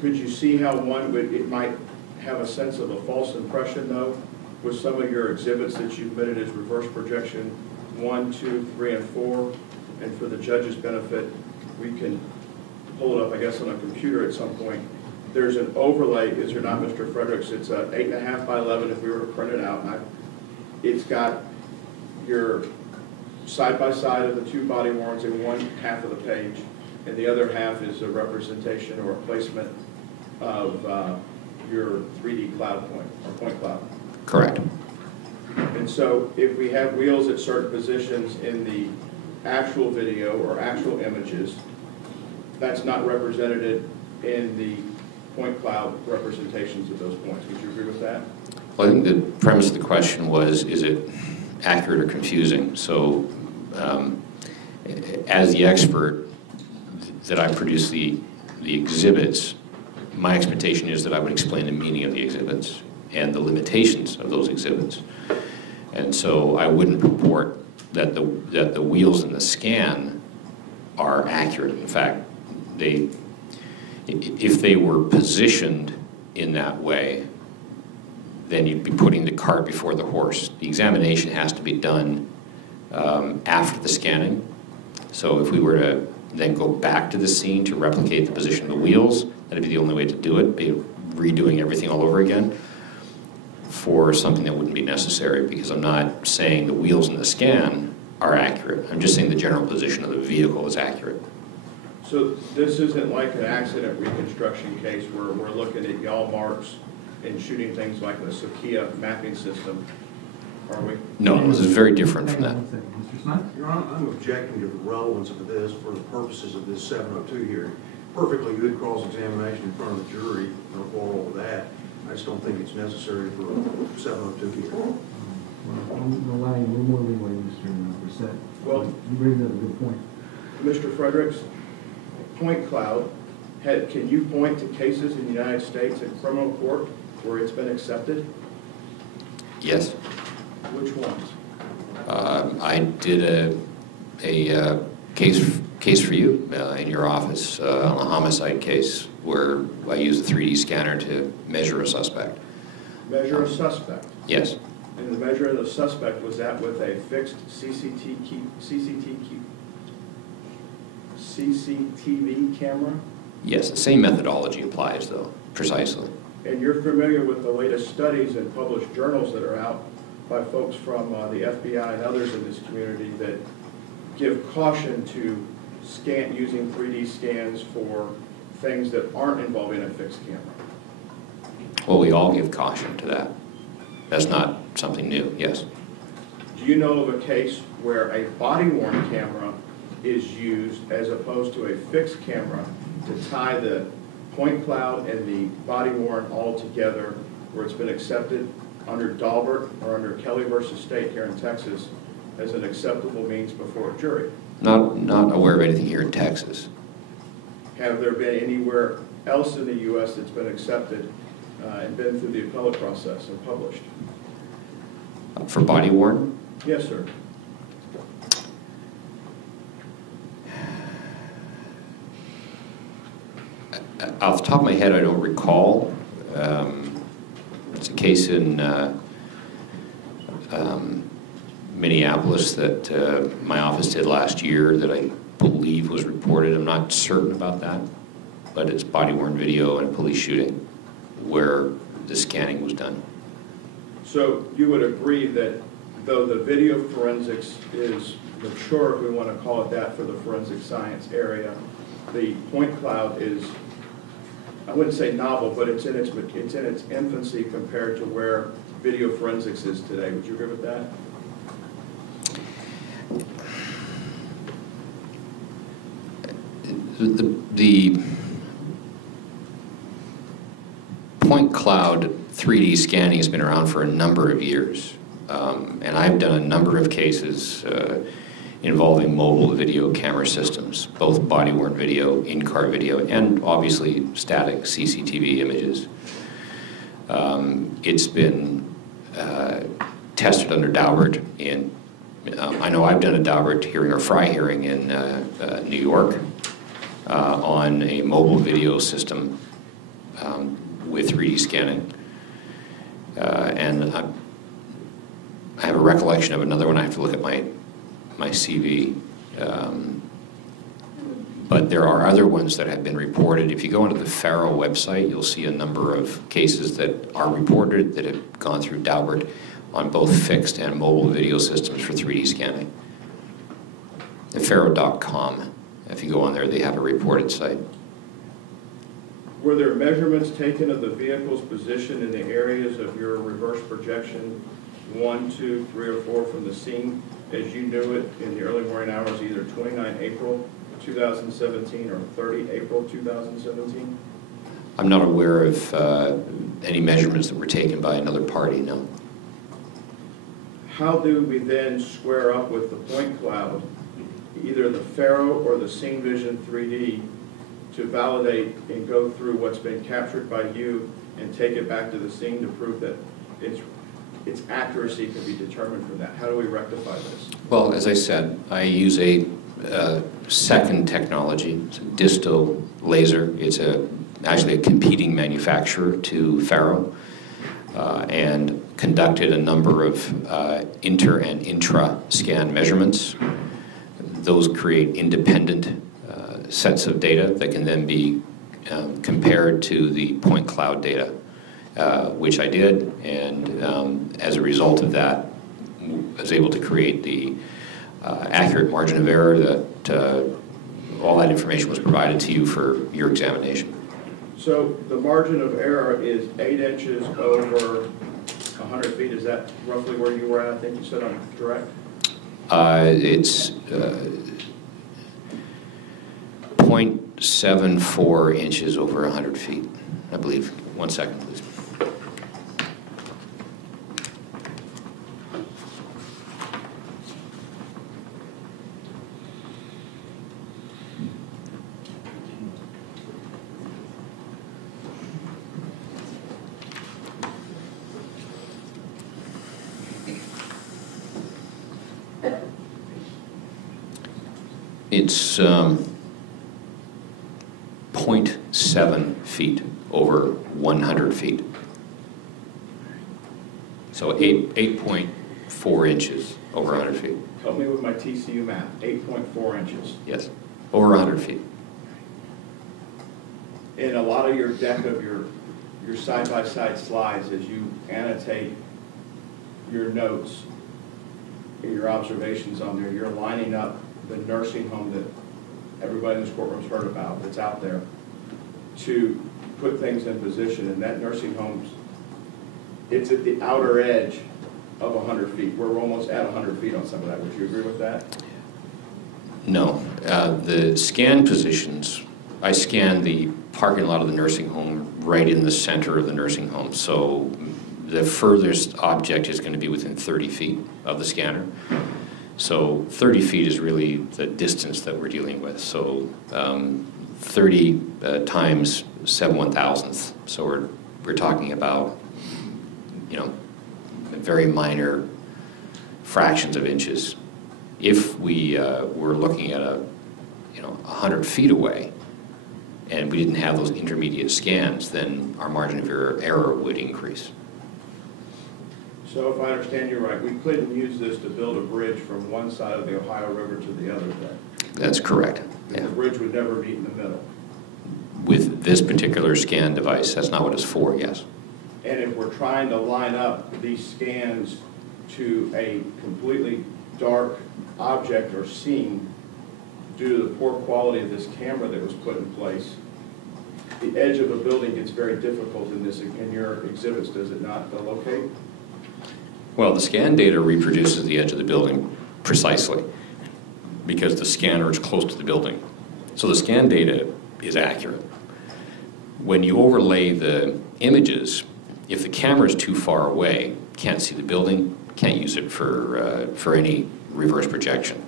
Could you see how it might have a sense of a false impression, though, with some of your exhibits that you've admitted as reverse projection 1, 2, 3, and 4? And for the judge's benefit, we can pull it up, I guess, on a computer at some point. There's an overlay, is there not, Mr. Fredericks? It's 8.5 by 11 if we were to print it out. And it's got your side-by-side of the two body worns in one half of the page, and the other half is a representation or a placement of your 3D cloud point, or point cloud. Correct. And so if we have wheels at certain positions in the actual video or actual images, that's not represented in the point cloud representations of those points. Would you agree with that? Well, I think the premise of the question was, is it accurate or confusing? So as the expert that I produce the exhibits, my expectation is that I would explain the meaning of the exhibits and the limitations of those exhibits. And so I wouldn't purport that the wheels in the scan are accurate. In fact, if they were positioned in that way, then you'd be putting the cart before the horse. The examination has to be done after the scanning. So if we were to then go back to the scene to replicate the position of the wheels, that'd be the only way to do it, be redoing everything all over again for something that wouldn't be necessary, because I'm not saying the wheels in the scan are accurate. I'm just saying the general position of the vehicle is accurate. So this isn't like an accident reconstruction case where we're looking at yaw marks and shooting things like the Sakia mapping system, are we? No, this is very different from that. Mr. Snyder? Your Honor, I'm objecting to the relevance of this for the purposes of this 702 hearing. Perfectly good cross-examination in front of the jury, no quarrel with that. I just don't think it's necessary for a 702 hearing. Well, I'm allowing a little more leeway, Mr. Brissett. Well, You bring up a good point. Mr. Fredericks, point cloud, can you point to cases in the United States in criminal court where it's been accepted? Yes. Which ones? I did a case for you in your office on a homicide case where I used a 3D scanner to measure a suspect. Measure a suspect? Yes. And the measure of the suspect, was that with a fixed CCTV camera? Yes, the same methodology applies, though, precisely. And you're familiar with the latest studies and published journals that are out by folks from the FBI and others in this community that give caution to using 3D scans for things that aren't involving a fixed camera? Well, we all give caution to that. That's not something new, yes. Do you know of a case where a body-worn camera is used as opposed to a fixed camera to tie the point cloud and the body-worn all together, where it's been accepted under Daubert or under Kelly versus State here in Texas as an acceptable means before a jury? Not aware of anything here in Texas. Have there been anywhere else in the U.S. that's been accepted and been through the appellate process and published? For body-worn? Yes, sir. Off the top of my head, I don't recall. It's a case in Minneapolis that my office did last year that I believe was reported. I'm not certain about that, but it's body-worn video in a police shooting where the scanning was done. So you would agree that though the video forensics is mature, if we want to call it that, for the forensic science area, the point cloud is, I wouldn't say novel, but it's in its infancy compared to where video forensics is today. Would you agree with that? The point cloud 3D scanning has been around for a number of years, and I've done a number of cases involving mobile video camera systems, both body-worn video, in-car video, and obviously static CCTV images. It's been tested under Daubert in, I know I've done a Daubert hearing or Fry hearing in New York on a mobile video system with 3D scanning. And I have a recollection of another one. I have to look at my CV. But there are other ones that have been reported. If you go onto the FARO website, you'll see a number of cases that are reported that have gone through Daubert on both fixed and mobile video systems for 3D scanning. The FARO.com. If you go on there, they have a reported site. Were there measurements taken of the vehicle's position in the areas of your reverse projection 1, 2, 3, or 4 from the scene as you knew it in the early morning hours, either 29 April 2017 or 30 April 2017? I'm not aware of any measurements that were taken by another party, no. How do we then square up with the point cloud, either the FARO or the Scene Vision 3D, to validate and go through what's been captured by you and take it back to the scene to prove that its accuracy can be determined from that? How do we rectify this? Well, as I said, I use a second technology. It's a disto laser. It's actually a competing manufacturer to FARO, and conducted a number of inter and intra scan measurements. Those create independent sets of data that can then be compared to the point cloud data, which I did, and as a result of that, I was able to create the accurate margin of error that all that information was provided to you for your examination. So the margin of error is 8 inches over 100 feet. Is that roughly where you were at? I think you said I'm correct. It's 0.74 inches over 100 feet, I believe. 1 second, please. It's 0.7 feet over 100 feet. So 8.4 inches over 100 feet. Help me with my TCU math, 8.4 inches. Yes, over 100 feet. In a lot of your deck of your side-by-side slides, as you annotate your notes, your observations on there, you're lining up the nursing home that everybody in this courtroom's heard about, that's out there, to put things in position. And that nursing home's, it's at the outer edge of 100 feet. We're almost at 100 feet on some of that. Would you agree with that? No. The scan positions, I scanned the parking lot of the nursing home right in the center of the nursing home. So the furthest object is going to be within 30 feet of the scanner. So 30 feet is really the distance that we're dealing with. So 30 times 7/1000th. So we're talking about, you know, very minor fractions of inches. If we were looking at 100 feet away, and we didn't have those intermediate scans, then our margin of error would increase. So if I understand you right, we couldn't use this to build a bridge from one side of the Ohio River to the other then? That's correct. The Yeah. bridge would never meet in the middle. With this particular scan device, that's not what it's for, yes. And if we're trying to line up these scans to a completely dark object or scene due to the poor quality of this camera that was put in place, the edge of a building gets very difficult in your exhibits, does it not, to locate? Well, the scan data reproduces the edge of the building precisely because the scanner is close to the building. So the scan data is accurate. When you overlay the images, if the camera is too far away, can't see the building, can't use it for any reverse projection.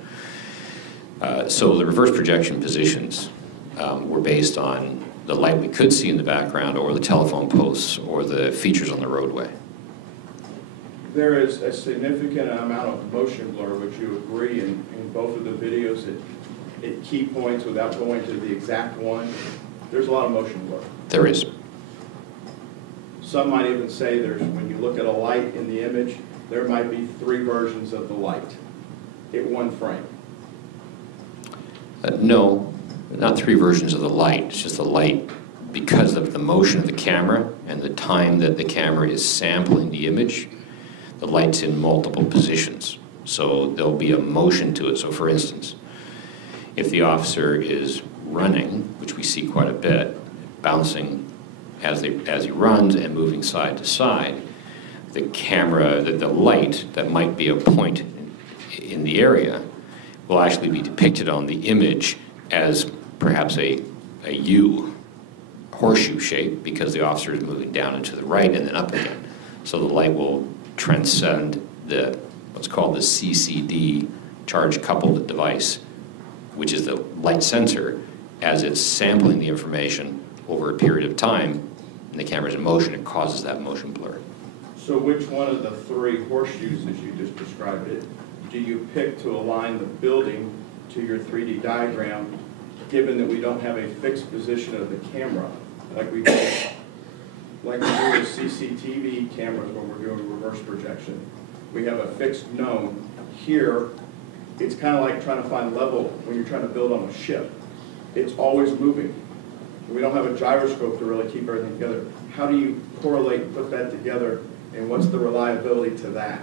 So the reverse projection positions were based on the light we could see in the background or the telephone posts or the features on the roadway. There is a significant amount of motion blur, would you agree, in both of the videos at key points without going to the exact one? There's a lot of motion blur. There is. Some might even say when you look at a light in the image, there might be 3 versions of the light in one frame. No, not 3 versions of the light. It's just the light because of the motion of the camera and the time that the camera is sampling the image. The light's in multiple positions, so there'll be a motion to it. So for instance, if the officer is running, which we see quite a bit, bouncing as he runs and moving side to side, the camera, the light that might be a point in the area will actually be depicted on the image as perhaps a U, horseshoe shape, because the officer is moving down and to the right and then up again. So the light will transcend what's called the CCD, charge coupled device, which is the light sensor, as it's sampling the information over a period of time, and the camera's in motion, it causes that motion blur. So which one of the 3 horseshoes, as you just described it, do you pick to align the building to your 3D diagram, given that we don't have a fixed position of the camera, like we do with CCTV cameras when we're doing reverse projection? We have a fixed known. Here, it's kind of like trying to find level when you're trying to build on a ship. It's always moving. We don't have a gyroscope to really keep everything together. How do you correlate and put that together, and what's the reliability to that?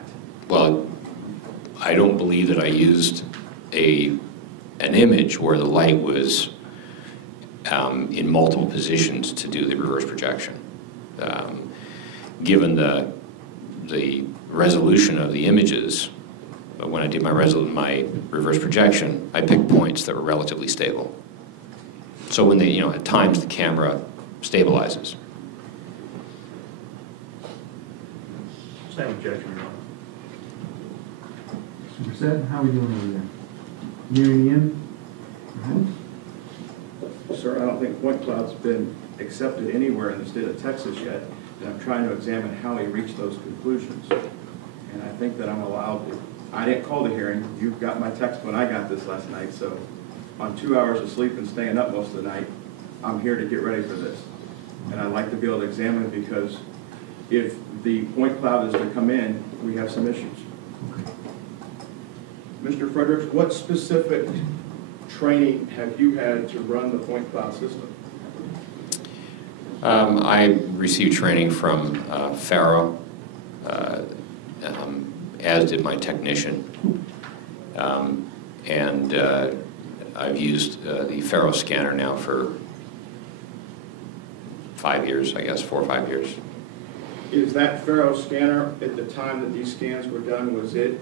Well, I don't believe that I used an image where the light was in multiple positions to do the reverse projection. Given the resolution of the images, when I did my reverse projection, I picked points that were relatively stable. So when at times the camera stabilizes. Same objection, Your Honor. Mr. Brissett, how are we doing over there? Nearing the end? Sir, I don't think point cloud's been accepted anywhere in the state of Texas yet, and I'm trying to examine how he reached those conclusions. And I think that I'm allowed to. I didn't call the hearing. You got my text when I got this last night, so on 2 hours of sleep and staying up most of the night, I'm here to get ready for this. And I'd like to be able to examine it because if the point cloud is to come in, we have some issues. Mr. Fredericks, what specific training have you had to run the point cloud system? I received training from Faro, as did my technician. And I've used the Faro scanner now for 5 years, I guess, 4 or 5 years. Is that Faro scanner, at the time that these scans were done, was it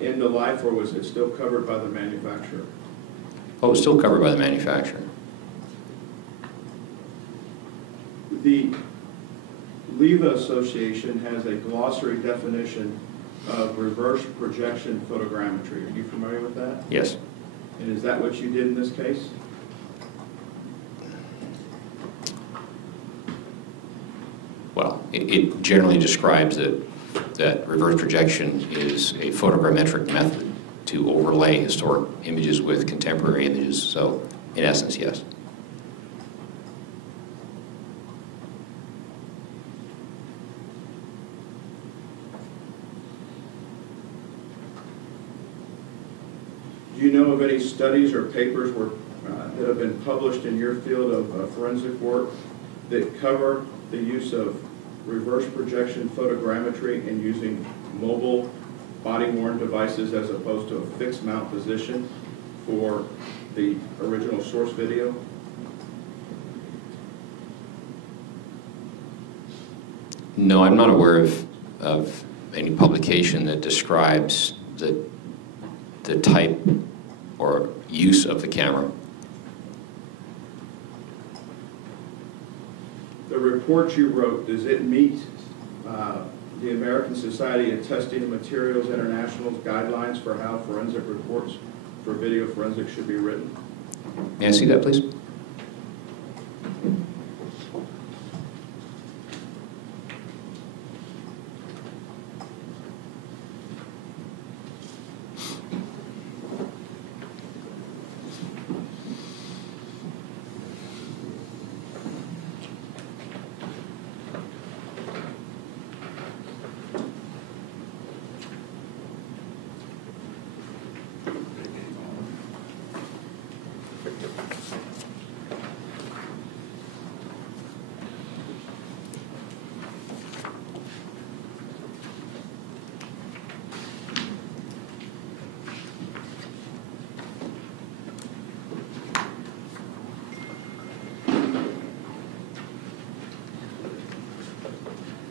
end of life or was it still covered by the manufacturer? Oh, it's still covered by the manufacturer. The LEVA Association has a glossary definition of reverse projection photogrammetry. Are you familiar with that? Yes. And is that what you did in this case? Well, it generally describes that reverse projection is a photogrammetric method to overlay historic images with contemporary images. So, in essence, yes. Do you know of any studies or papers that have been published in your field of forensic work that cover the use of reverse projection photogrammetry and using mobile body-worn devices as opposed to a fixed mount position for the original source video? No, I'm not aware of any publication that describes the type or use of the camera. The report you wrote, does it meet the American Society of Testing and Materials International's guidelines for how forensic reports for video forensics should be written? May I see that, please?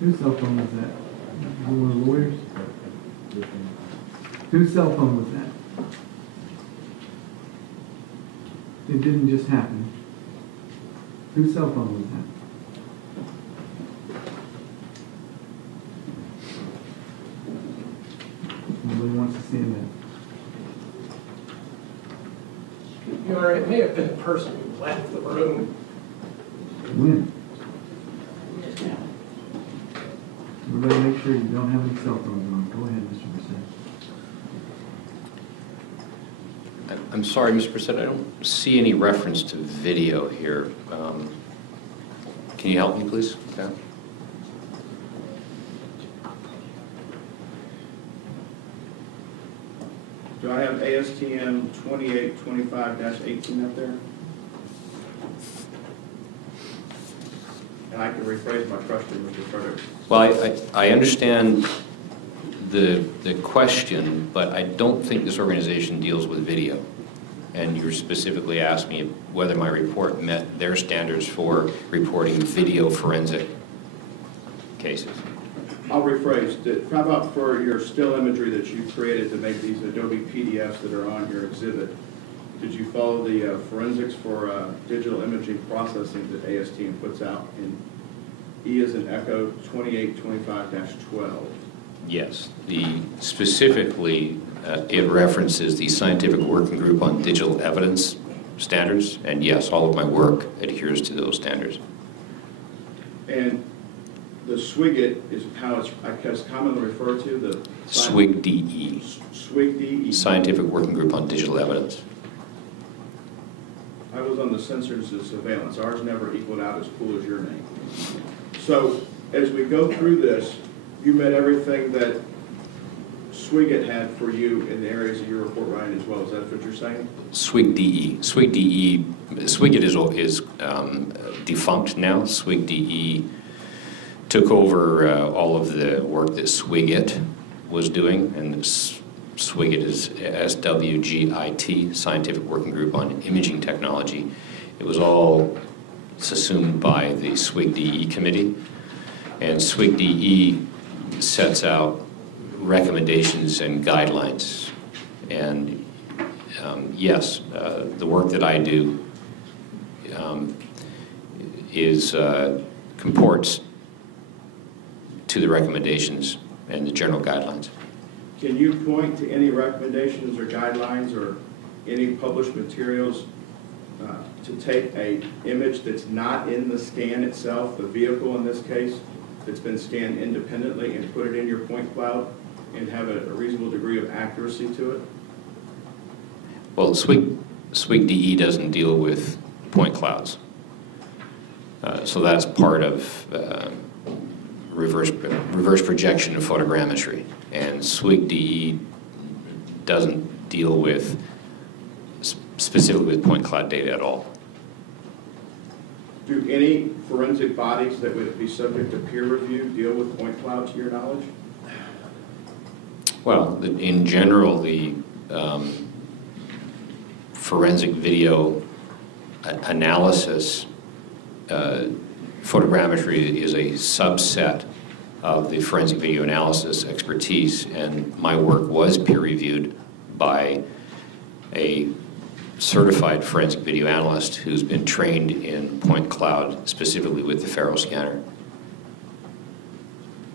Whose cell phone was that? One of the lawyers? Whose cell phone was that? It didn't just happen. Whose cell phone was that? Nobody wants to see that. Your Honor, it may have been a person who left the room. When? Everybody make sure you don't have any cell phones on. Go ahead, Mr. Brissett. I'm sorry, Mr. Brissett, I don't see any reference to video here. Can you help me, please? Yeah. Do I have ASTM 2825-18 up there? And I can rephrase my question, Mr. Fredericks. Well, I understand the question, but I don't think this organization deals with video. And you specifically asked me whether my report met their standards for reporting video forensic cases. I'll rephrase. How about for your still imagery that you created to make these Adobe PDFs that are on your exhibit? Did you follow the forensics for digital imaging processing that ASTM puts out in E as in Echo 2825-12? Yes. Specifically, it references the Scientific Working Group on Digital Evidence standards, and yes, all of my work adheres to those standards. And the SWIGIT is how it's, I guess, commonly referred to, the SWIG-DE. SWIG-DE. Scientific Working Group on Digital Evidence. I was on the sensors of surveillance. Ours never equaled out as cool as your name. So as we go through this, you met everything that Swiget had for you in the areas of your report, Ryan, as well. Is that what you're saying? SWIG-DE. SWIG-DE, Swiget is defunct now. SWIG-DE took over all of the work that Swiget was doing, and SWIGIT is SWGIT, Scientific Working Group on Imaging Technology. It was all assumed by the SWIG-DE committee, and SWIG-DE sets out recommendations and guidelines. And yes, the work that I do comports to the recommendations and the general guidelines. Can you point to any recommendations or guidelines or any published materials to take an image that's not in the scan itself, the vehicle in this case, that's been scanned independently, and put it in your point cloud and have a reasonable degree of accuracy to it? Well, SWIG-DE doesn't deal with point clouds. So that's part of reverse projection of photogrammetry. And SWIG-DE doesn't deal with specifically with point cloud data at all. Do any forensic bodies that would be subject to peer review deal with point cloud, to your knowledge? Well, in general, the forensic video analysis, photogrammetry is a subset of the forensic video analysis expertise, and my work was peer-reviewed by a certified forensic video analyst who's been trained in point cloud, specifically with the Faro scanner.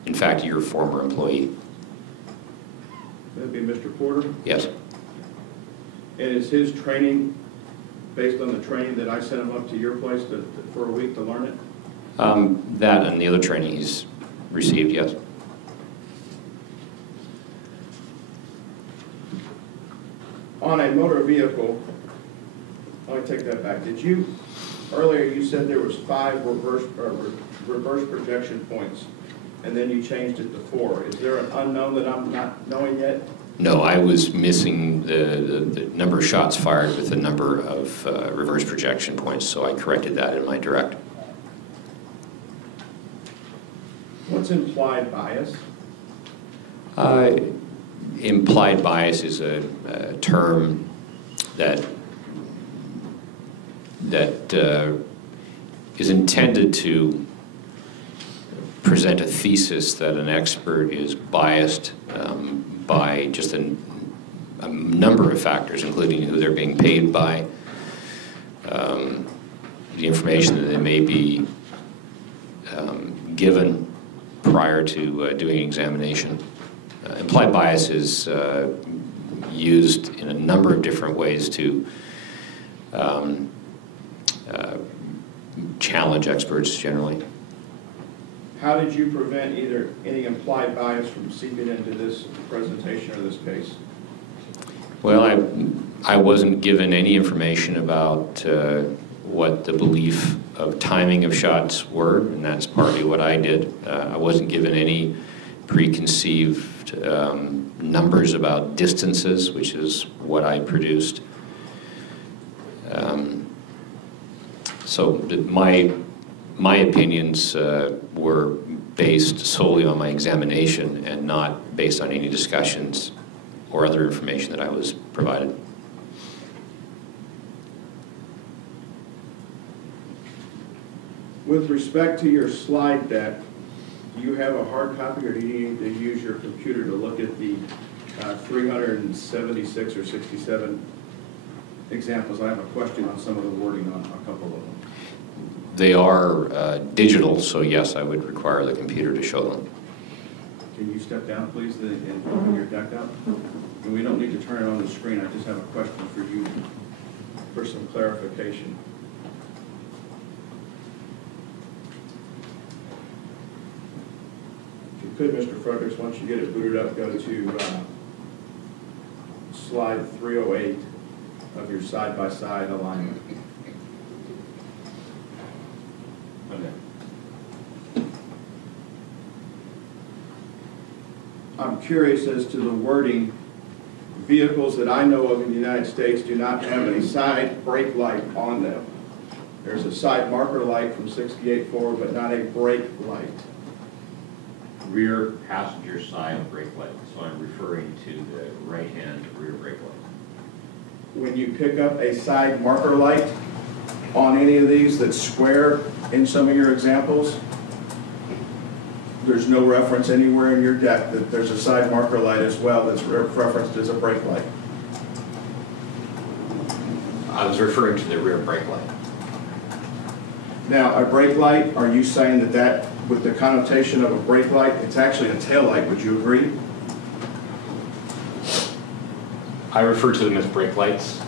In fact, your former employee. That'd be Mr. Porter? Yes. And is his training based on the training that I sent him up to your place for a week to learn it? That and the other training he's received, yes. On a motor vehicle, let me take that back. Earlier you said there was 5 reverse projection points, and then you changed it to 4. Is there an unknown that I'm not knowing yet? No, I was missing the number of shots fired with the number of reverse projection points, so I corrected that in my direct. What's implied bias? Implied bias is a term that is intended to present a thesis that an expert is biased by just a number of factors, including who they're being paid by, the information that they may be given prior to doing an examination. Implied bias is used in a number of different ways to challenge experts generally. How did you prevent either any implied bias from seeping into this presentation or this case? Well, I wasn't given any information about what the belief of timing of shots were, and that's partly what I did. I wasn't given any preconceived numbers about distances, which is what I produced. So my opinions were based solely on my examination and not based on any discussions or other information that I was provided. With respect to your slide deck, do you have a hard copy, or do you need to use your computer to look at the 376 or 67 examples? I have a question on some of the wording on a couple of them. They are digital, so yes, I would require the computer to show them. Can you step down, please, and open your deck up? And we don't need to turn it on the screen. I just have a question for you for some clarification. If you could, Mr. Fredericks, once you get it booted up, go to slide 308 of your side-by-side alignment. I'm curious as to the wording. Vehicles that I know of in the United States do not have a side brake light on them. There's a side marker light from 68 forward, but not a brake light. Rear passenger side brake light, so I'm referring to the right-hand rear brake light. When you pick up a side marker light on any of these that's square in some of your examples, there's no reference anywhere in your deck that there's a side marker light as well that's referenced as a brake light. I was referring to the rear brake light. Now, a brake light, are you saying that with the connotation of a brake light, it's actually a tail light? Would you agree? I refer to them as brake lights.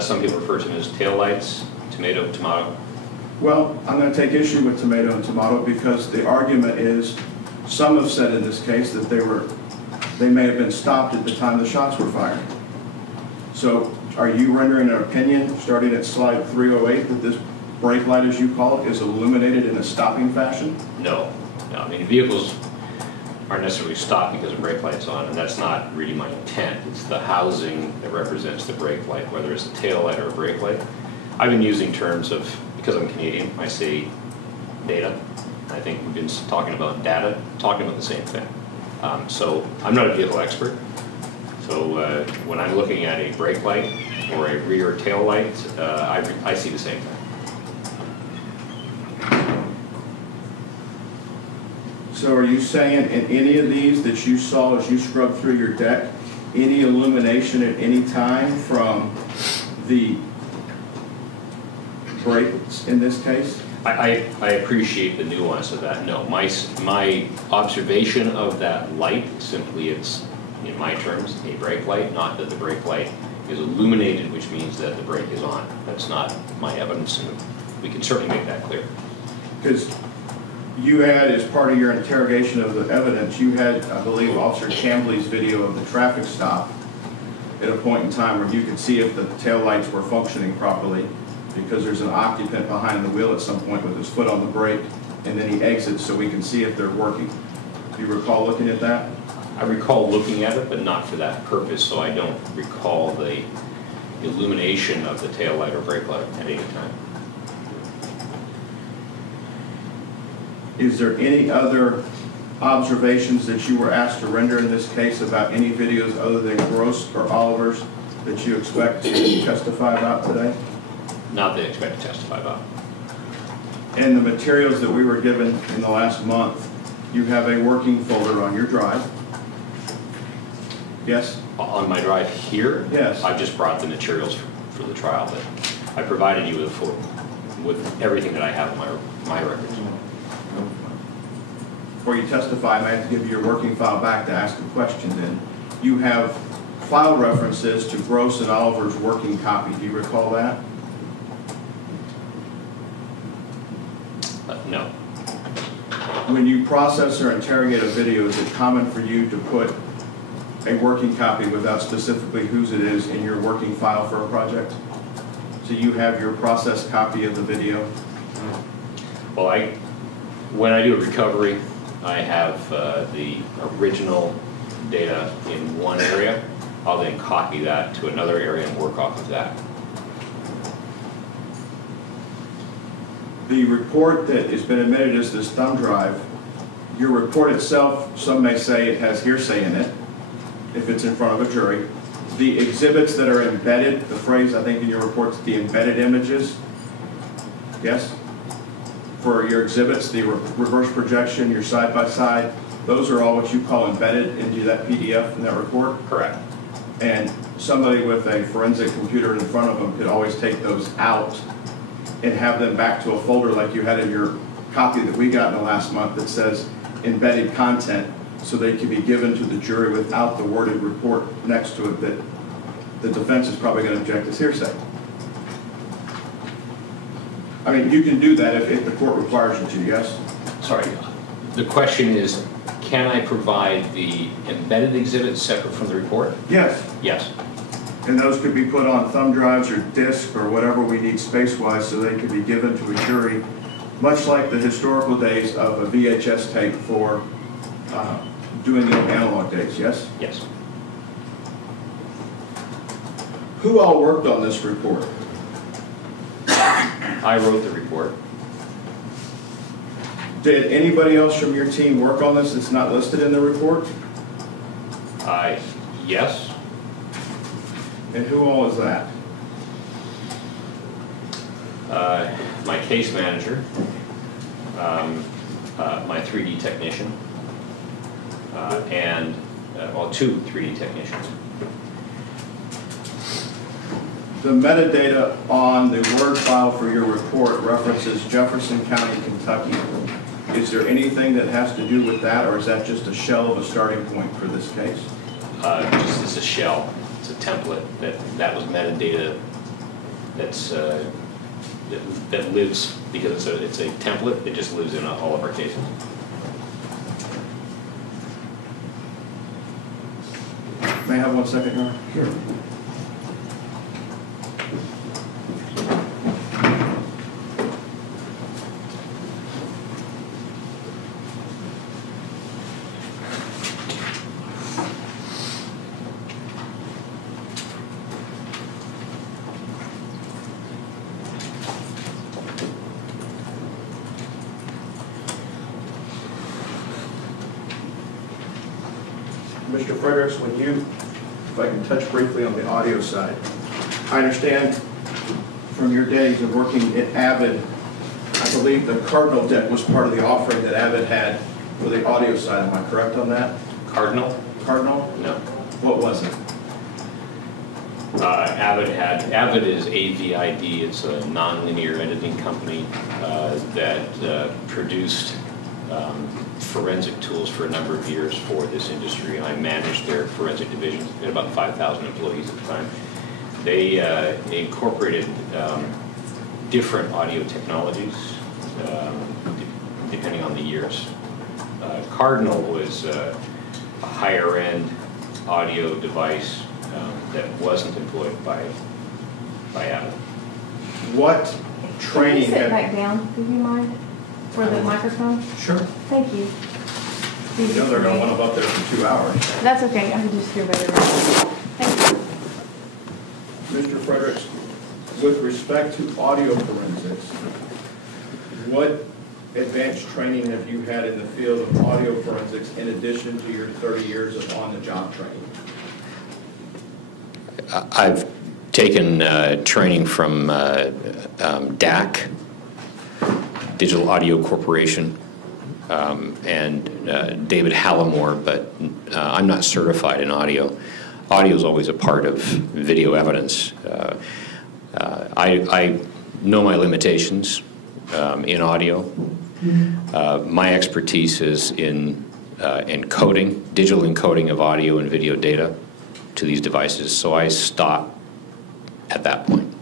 Some people refer to them as tail lights, tomato, tomato. Well, I'm going to take issue with tomato and tomato because the argument is, some have said in this case that they may have been stopped at the time the shots were fired. So are you rendering an opinion, starting at slide 308, that this brake light, as you call it, is illuminated in a stopping fashion? No. I mean, vehicles aren't necessarily stopped because of brake lights on, and that's not really my intent. It's the housing that represents the brake light, whether it's a tail light or a brake light. I've been using terms of, because I'm Canadian, I say data. I think we've been talking about data, talking about the same thing. So I'm not a vehicle expert. So when I'm looking at a brake light or a rear tail light, I see the same thing. So are you saying in any of these that you saw as you scrubbed through your deck, any illumination at any time from the brakes in this case? I appreciate the nuance of that. No, my observation of that light, simply it's, in my terms, a brake light, not that the brake light is illuminated, which means that the brake is on. That's not my evidence, and we can certainly make that clear. Because you had, as part of your interrogation of the evidence, you had, I believe, Officer Chambly's video of the traffic stop at a point in time where you could see if the taillights were functioning properly, because there's an occupant behind the wheel at some point with his foot on the brake, and then he exits so we can see if they're working. Do you recall looking at that? I recall looking at it, but not for that purpose, so I don't recall the illumination of the tail light or brake light at any time. Is there any other observations that you were asked to render in this case about any videos other than Gross or Oliver's that you expect to testify about today? Not that I expect to testify about. And the materials that we were given in the last month, you have a working folder on your drive. Yes? On my drive here? Yes. I just brought the materials for the trial, but I provided you with everything that I have in my records. Before you testify, I may have to give you your working file back to ask a question then. You have file references to Gross and Oliver's working copy. Do you recall that? No. When you process or interrogate a video, is it common for you to put a working copy without specifically whose it is in your working file for a project? So you have your processed copy of the video? Well, when I do a recovery, I have the original data in one area. I'll then copy that to another area and work off of that. The report that has been admitted as this thumb drive, your report itself, some may say it has hearsay in it, if it's in front of a jury. The exhibits that are embedded, the phrase I think in your report's the embedded images, yes? For your exhibits, the reverse projection, your side-by-side, those are all what you call embedded into that PDF in that report? Correct. And somebody with a forensic computer in front of them could always take those out and have them back to a folder like you had in your copy that we got in the last month that says embedded content, so they can be given to the jury without the worded report next to it that the defense is probably going to object as hearsay. I mean, you can do that if the court requires you to, yes? Sorry. The question is, can I provide the embedded exhibits separate from the report? Yes. Yes. And those could be put on thumb drives or disc or whatever we need space-wise so they can be given to a jury, much like the historical days of a VHS tape for doing the analog days, yes? Yes. Who all worked on this report? I wrote the report. Did anybody else from your team work on this that's not listed in the report? Yes. And who all is that? My case manager, my 3D technician, and, well, 2 3D technicians. The metadata on the Word file for your report references Jefferson County, Kentucky. Is there anything that has to do with that, or is that just a shell of a starting point for this case? Just as a shell, it's a template that was metadata that's that lives because it's a template. It just lives in all of our cases. May I have 1 second, Your Honor? Sure. Mr. Fredericks, when you, if I can touch briefly on the audio side, I understand from your days of working at Avid, I believe the Cardinal deck was part of the offering that Avid had for the audio side. Am I correct on that? Cardinal? Cardinal? No. What was it? Avid is AVID. It's a nonlinear editing company that produced forensic tools for a number of years for this industry. I managed their forensic division. We had about 5,000 employees at the time. They incorporated different audio technologies depending on the years. Cardinal was a higher-end audio device that wasn't employed by Avid. What Can you training sit back down, do you mind, for the microphone? Sure. Thank you. You know they're going to want them up there for 2 hours. That's okay, I can just hear better. Thank you. Mr. Fredericks, with respect to audio forensics, what advanced training have you had in the field of audio forensics in addition to your 30 years of on-the-job training? I've taken training from DAC, Digital Audio Corporation, and David Hallamore, but I'm not certified in audio. Audio is always a part of video evidence. I know my limitations in audio. My expertise is in encoding, digital encoding of audio and video data to these devices, so I stop at that point.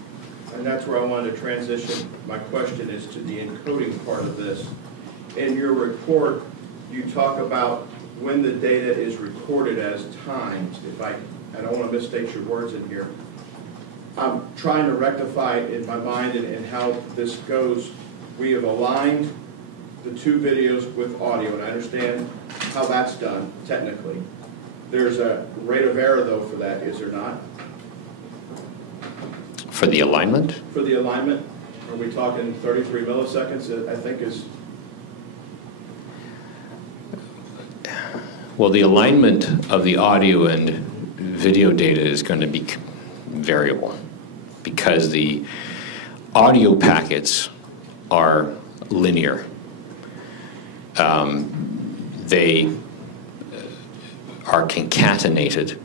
And that's where I wanted to transition. My question is to the encoding part of this. In your report, you talk about when the data is recorded as timed. I don't want to misstate your words in here. I'm trying to rectify it in my mind and how this goes. We have aligned the 2 videos with audio, and I understand how that's done technically. There's a rate of error, though, for that, is there not? For the alignment? For the alignment, are we talking 33 milliseconds, I think is? Well, the alignment of the audio and video data is going to be variable because the audio packets are linear. They are concatenated,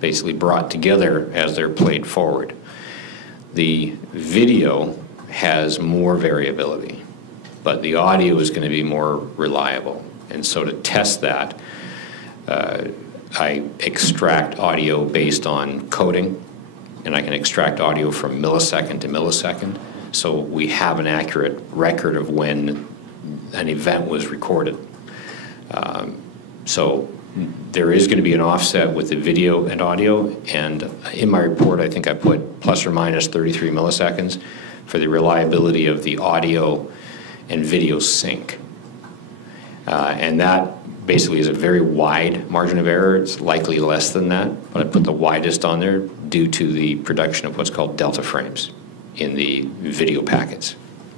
basically brought together as they're played forward. The video has more variability, but the audio is going to be more reliable. And so to test that, I extract audio based on coding, and I can extract audio from millisecond to millisecond, so we have an accurate record of when an event was recorded. So there is going to be an offset with the video and audio, and in my report I think I put plus or minus 33 milliseconds for the reliability of the audio and video sync. And that basically is a very wide margin of error. It's likely less than that, but I put the widest on there due to the production of what's called delta frames in the video packets.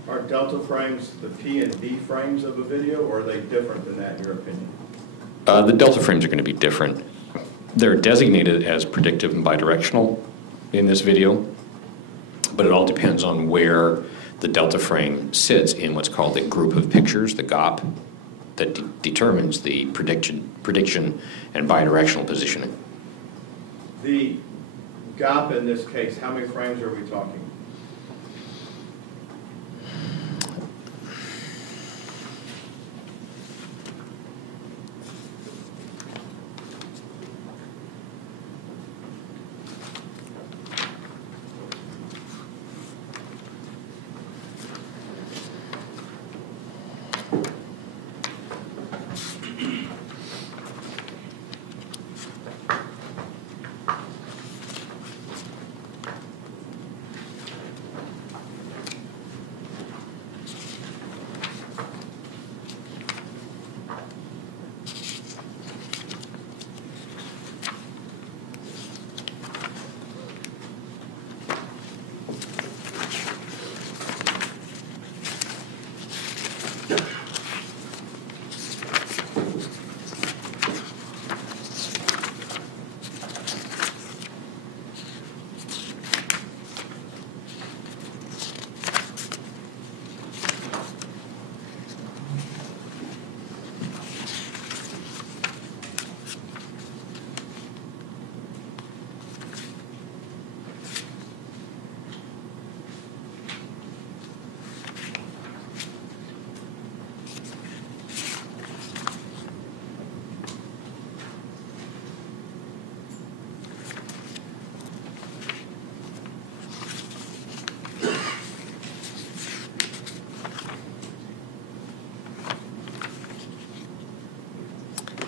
Are delta frames the P and D frames of a video, or are they different than that in your opinion? The delta frames are going to be different. They're designated as predictive and bidirectional in this video, but it all depends on where the delta frame sits in what's called a group of pictures, the GOP, that determines the prediction and bidirectional positioning. The GOP in this case, how many frames are we talking?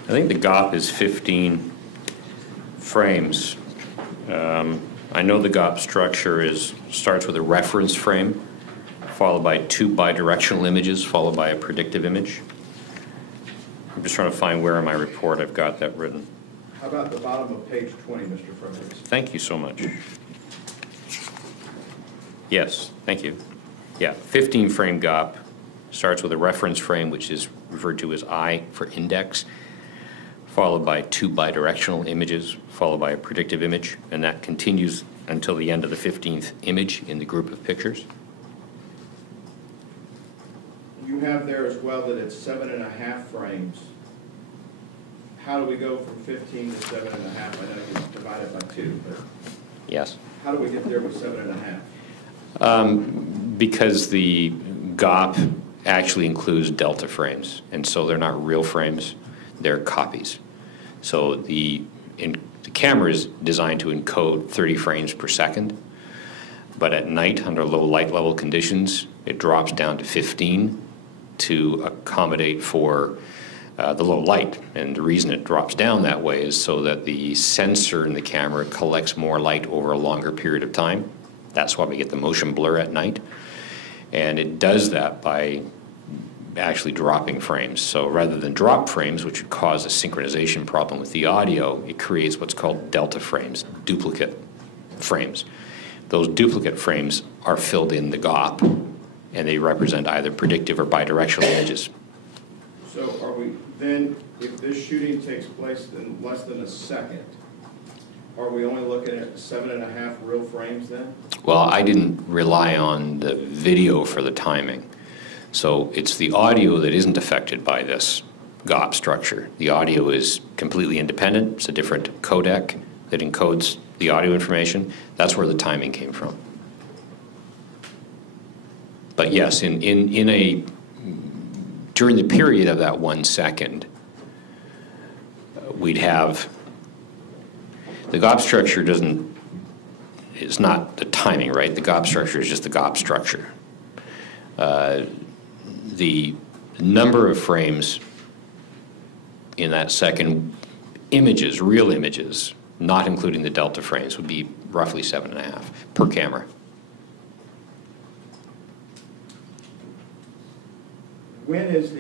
I think the GOP is 15 frames. I know the GOP structure starts with a reference frame, followed by 2 bidirectional images, followed by a predictive image. I'm just trying to find where in my report I've got that written. How about the bottom of page 20, Mr. Fredericks? Thank you so much. Yes, thank you. Yeah, 15 frame GOP starts with a reference frame, which is referred to as I for index, followed by 2 bidirectional images, followed by a predictive image, and that continues until the end of the 15th image in the group of pictures. You have there as well that it's 7.5 frames. How do we go from 15 to 7.5? I know you divide it by 2, but Yes. how do we get there with 7.5? Because the GOP actually includes delta frames, and so they're not real frames, they're copies. So the camera is designed to encode 30 frames per second, but at night, under low light level conditions, it drops down to 15 to accommodate for the low light. And the reason it drops down that way is so that the sensor in the camera collects more light over a longer period of time. That's why we get the motion blur at night. And it does that by actually dropping frames. So rather than drop frames, which would cause a synchronization problem with the audio, it creates what's called delta frames, duplicate frames. Those duplicate frames are filled in the GOP, and they represent either predictive or bidirectional images. So are we then, if this shooting takes place in less than a second, are we only looking at 7.5 real frames then? Well, I didn't rely on the video for the timing. So it's the audio that isn't affected by this GOP structure. The audio is completely independent. It's a different codec that encodes the audio information. That's where the timing came from. But yes, during the period of that 1 second, we'd have, the GOP structure it's not the timing, right? The GOP structure is just the GOP structure. The number of frames in that second images, real images, not including the delta frames, would be roughly 7.5 per camera. When is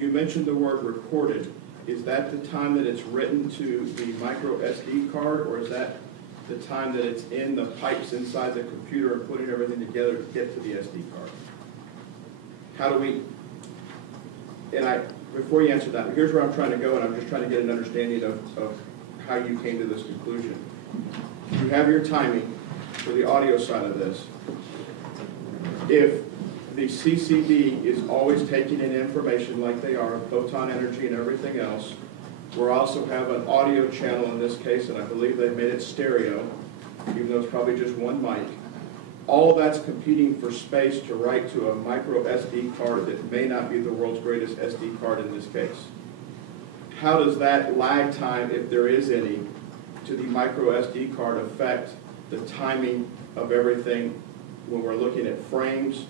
you mentioned the word recorded. Is that the time that it's written to the micro SD card, or is that the time that it's in the pipes inside the computer and putting everything together to get to the SD card? How do we, before you answer that, here's where I'm trying to go, and I'm just trying to get an understanding of how you came to this conclusion. You have your timing for the audio side of this. If the CCD is always taking in information like they are, photon energy and everything else, we also have an audio channel in this case, and I believe they've made it stereo, even though it's probably just one mic. All of that's competing for space to write to a micro SD card that may not be the world's greatest SD card in this case. How does that lag time, if there is any, to the micro SD card affect the timing of everything when we're looking at frames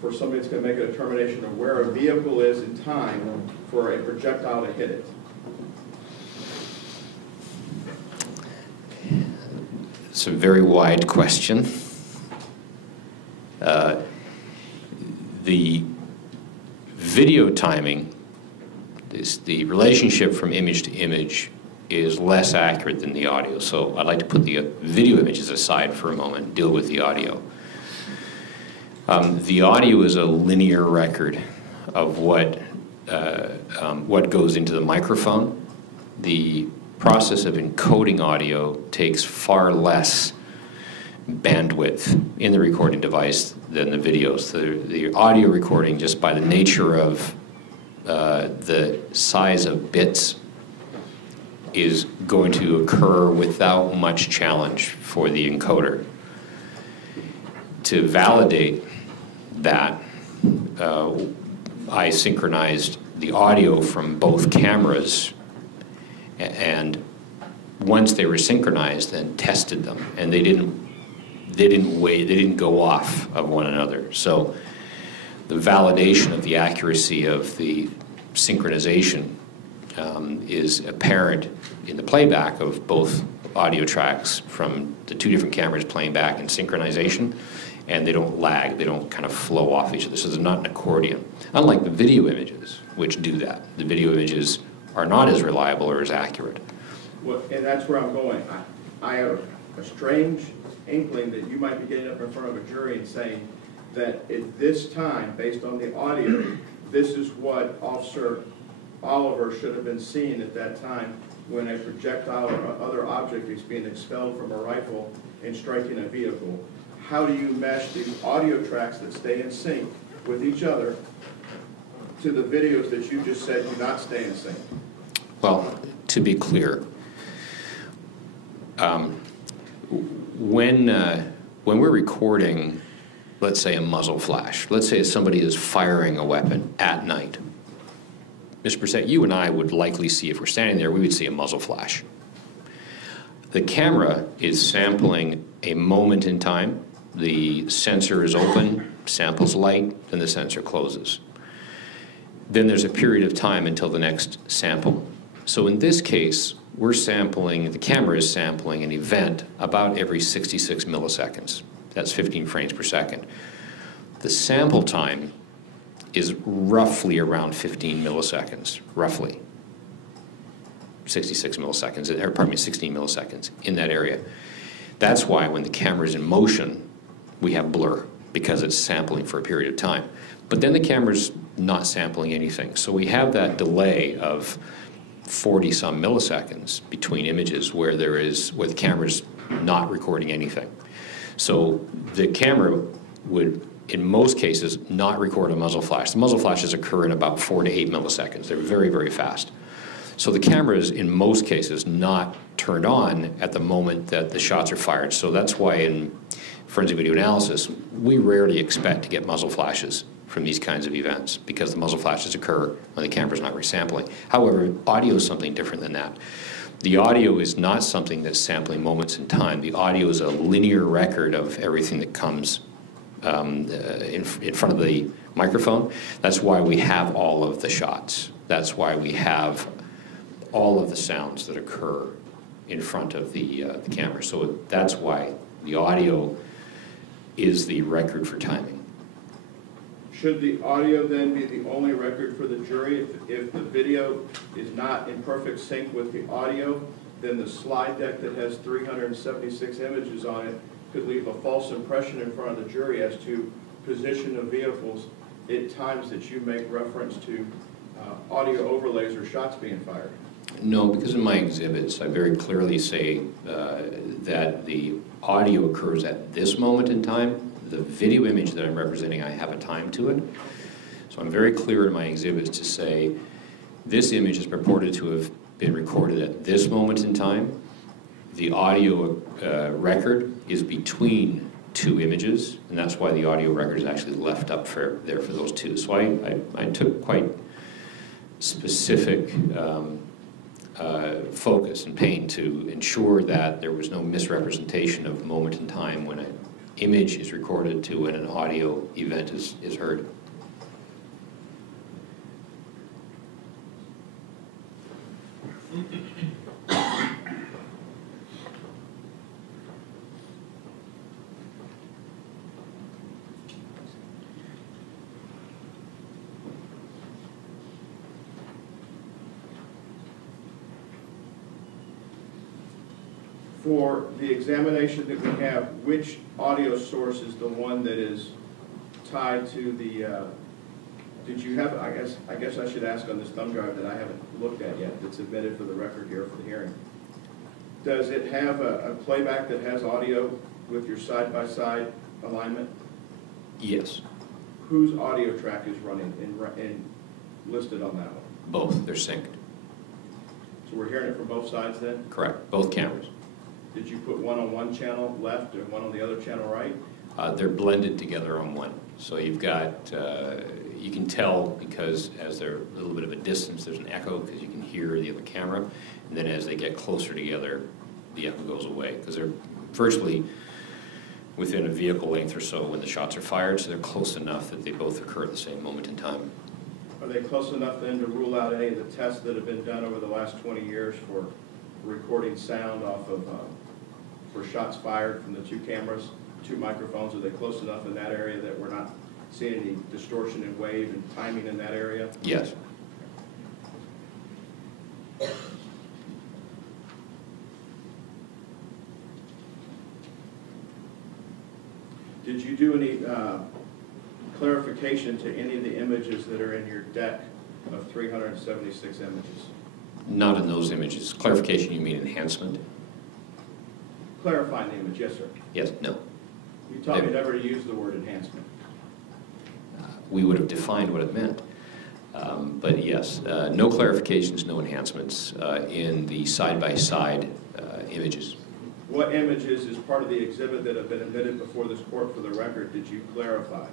for somebody that's going to make a determination of where a vehicle is in time for a projectile to hit it? It's a very wide question. The video timing, the relationship from image to image is less accurate than the audio. So I'd like to put the video images aside for a moment and deal with the audio. The audio is a linear record of what goes into the microphone. The process of encoding audio takes far less bandwidth in the recording device than the videos. The audio recording, just by the nature of the size of bits, is going to occur without much challenge for the encoder. To validate that, I synchronized the audio from both cameras, and once they were synchronized, then tested them, and they didn't go off of one another. So the validation of the accuracy of the synchronization is apparent in the playback of both audio tracks from the two different cameras playing back in synchronization, and they don't lag, they don't kind of flow off each other. So they're not an accordion. Unlike the video images, which do that. The video images are not as reliable or as accurate. Well, and that's where I'm going. I have a strange inkling that you might be getting up in front of a jury and saying that at this time, based on the audio, this is what Officer Oliver should have been seeing at that time when a projectile or other object is being expelled from a rifle and striking a vehicle. How do you mesh the audio tracks that stay in sync with each other to the videos that you just said do not stay in sync? Well, to be clear, when we're recording, let's say, a muzzle flash, let's say somebody is firing a weapon at night, Mr. Brissett, you and I would likely see, if we're standing there, we would see a muzzle flash. The camera is sampling a moment in time. The sensor is open, samples light, then the sensor closes. Then there's a period of time until the next sample. So in this case, we're sampling, the camera is sampling an event about every 66 milliseconds. That's 15 frames per second. The sample time is roughly around 15 milliseconds, roughly. 66 milliseconds, or pardon me, 16 milliseconds in that area. That's why when the camera is in motion, we have blur, because it's sampling for a period of time. But then the camera's not sampling anything. So we have that delay of 40-some milliseconds between images where the camera's not recording anything. So the camera would, in most cases, not record a muzzle flash. The muzzle flashes occur in about 4 to 8 milliseconds. They're very, very fast. So the camera is, in most cases, not turned on at the moment that the shots are fired. So that's why in forensic video analysis, we rarely expect to get muzzle flashes from these kinds of events, because the muzzle flashes occur when the camera's not resampling. However, audio is something different than that. The audio is not something that's sampling moments in time. The audio is a linear record of everything that comes in front of the microphone. That's why we have all of the shots. That's why we have all of the sounds that occur in front of the camera. So that's why the audio is the record for timing. Should the audio then be the only record for the jury? If the video is not in perfect sync with the audio, then the slide deck that has 376 images on it could leave a false impression in front of the jury as to position of vehicles at times that you make reference to audio overlays or shots being fired. No, because in my exhibits, I very clearly say that the audio occurs at this moment in time. The video image that I'm representing, I have a time to it. So I'm very clear in my exhibits to say this image is purported to have been recorded at this moment in time. The audio record is between two images, and that's why the audio record is actually left up there for those two. So I took quite specific focus and pain to ensure that there was no misrepresentation of moment in time when an image is recorded to when an audio event is heard. For the examination that we have, which audio source is the one that is tied to the, did you have, I guess I should ask on this thumb drive that I haven't looked at yet, that's submitted for the record here for the hearing. Does it have a playback that has audio with your side-by-side alignment? Yes. Whose audio track is running and listed on that one? Both. They're synced. So we're hearing it from both sides then? Correct. Both cameras. Did you put one on one channel left and one on the other channel right? They're blended together on one. So you've got, you can tell because as they're a little bit of a distance, there's an echo because you can hear the other camera. And then as they get closer together, the echo goes away because they're virtually within a vehicle length or so when the shots are fired. So they're close enough that they both occur at the same moment in time. Are they close enough then to rule out any of the tests that have been done over the last 20 years for recording sound off of, for shots fired from the two cameras, two microphones? Are they close enough in that area that we're not seeing any distortion in wave and timing in that area? Yes. Did you do any clarification to any of the images that are in your deck of 376 images? Not in those images. Clarification, you mean enhancement? Clarifying the image, yes, sir. Yes, no. You taught me never to use the word enhancement. We would have defined what it meant. But yes, no clarifications, no enhancements in the side-by-side images. What images, as part of the exhibit that have been admitted before this court for the record, did you clarify?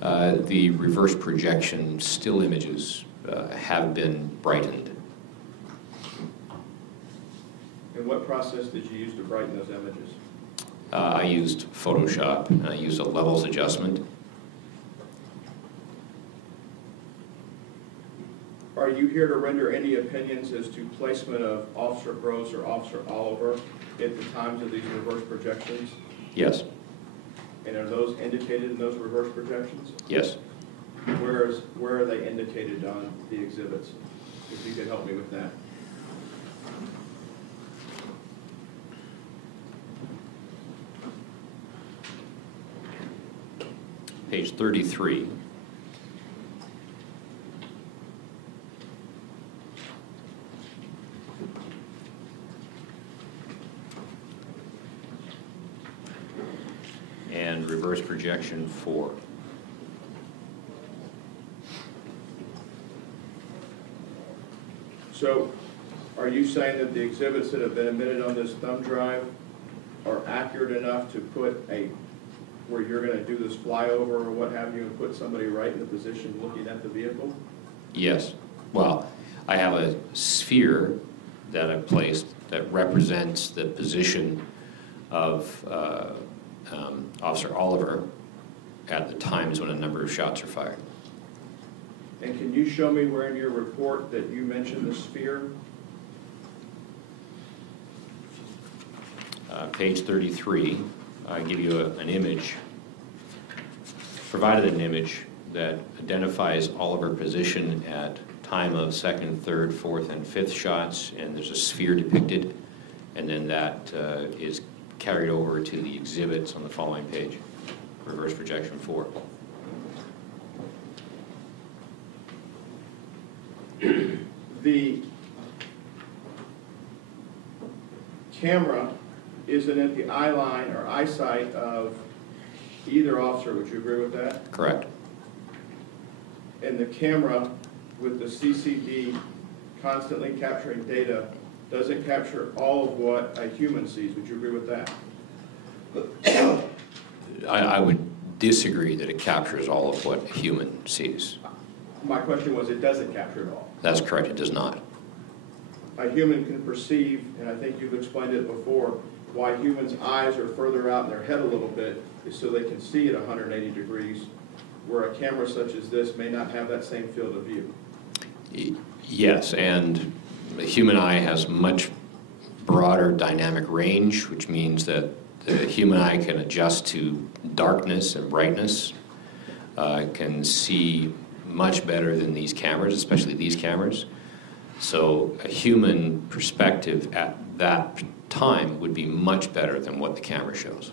The reverse projection still images have been brightened. And what process did you use to brighten those images? I used Photoshop, and I used a levels adjustment. Are you here to render any opinions as to placement of Officer Gross or Officer Oliver at the times of these reverse projections? Yes. And are those indicated in those reverse projections? Yes. Where are they indicated on the exhibits? If you could help me with that. Page 33. And reverse projection 4. So, are you saying that the exhibits that have been admitted on this thumb drive are accurate enough to put where you're going to do this flyover or what have you and put somebody right in the position looking at the vehicle? Yes. Well, I have a sphere that I've placed that represents the position of Officer Oliver at the times when a number of shots are fired. And can you show me where in your report that you mentioned the sphere? Page 33, I give you an image, provided an image that identifies all of our position at time of second, third, fourth, and fifth shots, and there's a sphere depicted, and then that is carried over to the exhibits on the following page, reverse projection 4. The camera isn't at the eye line or eyesight of either officer. Would you agree with that? Correct. And the camera with the CCD constantly capturing data doesn't capture all of what a human sees. Would you agree with that? I would disagree that it captures all of what a human sees. My question was, it doesn't capture it all. That's correct, it does not. A human can perceive, and I think you've explained it before, why humans' eyes are further out in their head a little bit is so they can see at 180 degrees, where a camera such as this may not have that same field of view. Yes, and the human eye has much broader dynamic range, which means that the human eye can adjust to darkness and brightness, can see much better than these cameras, especially these cameras. So a human perspective at that time would be much better than what the camera shows.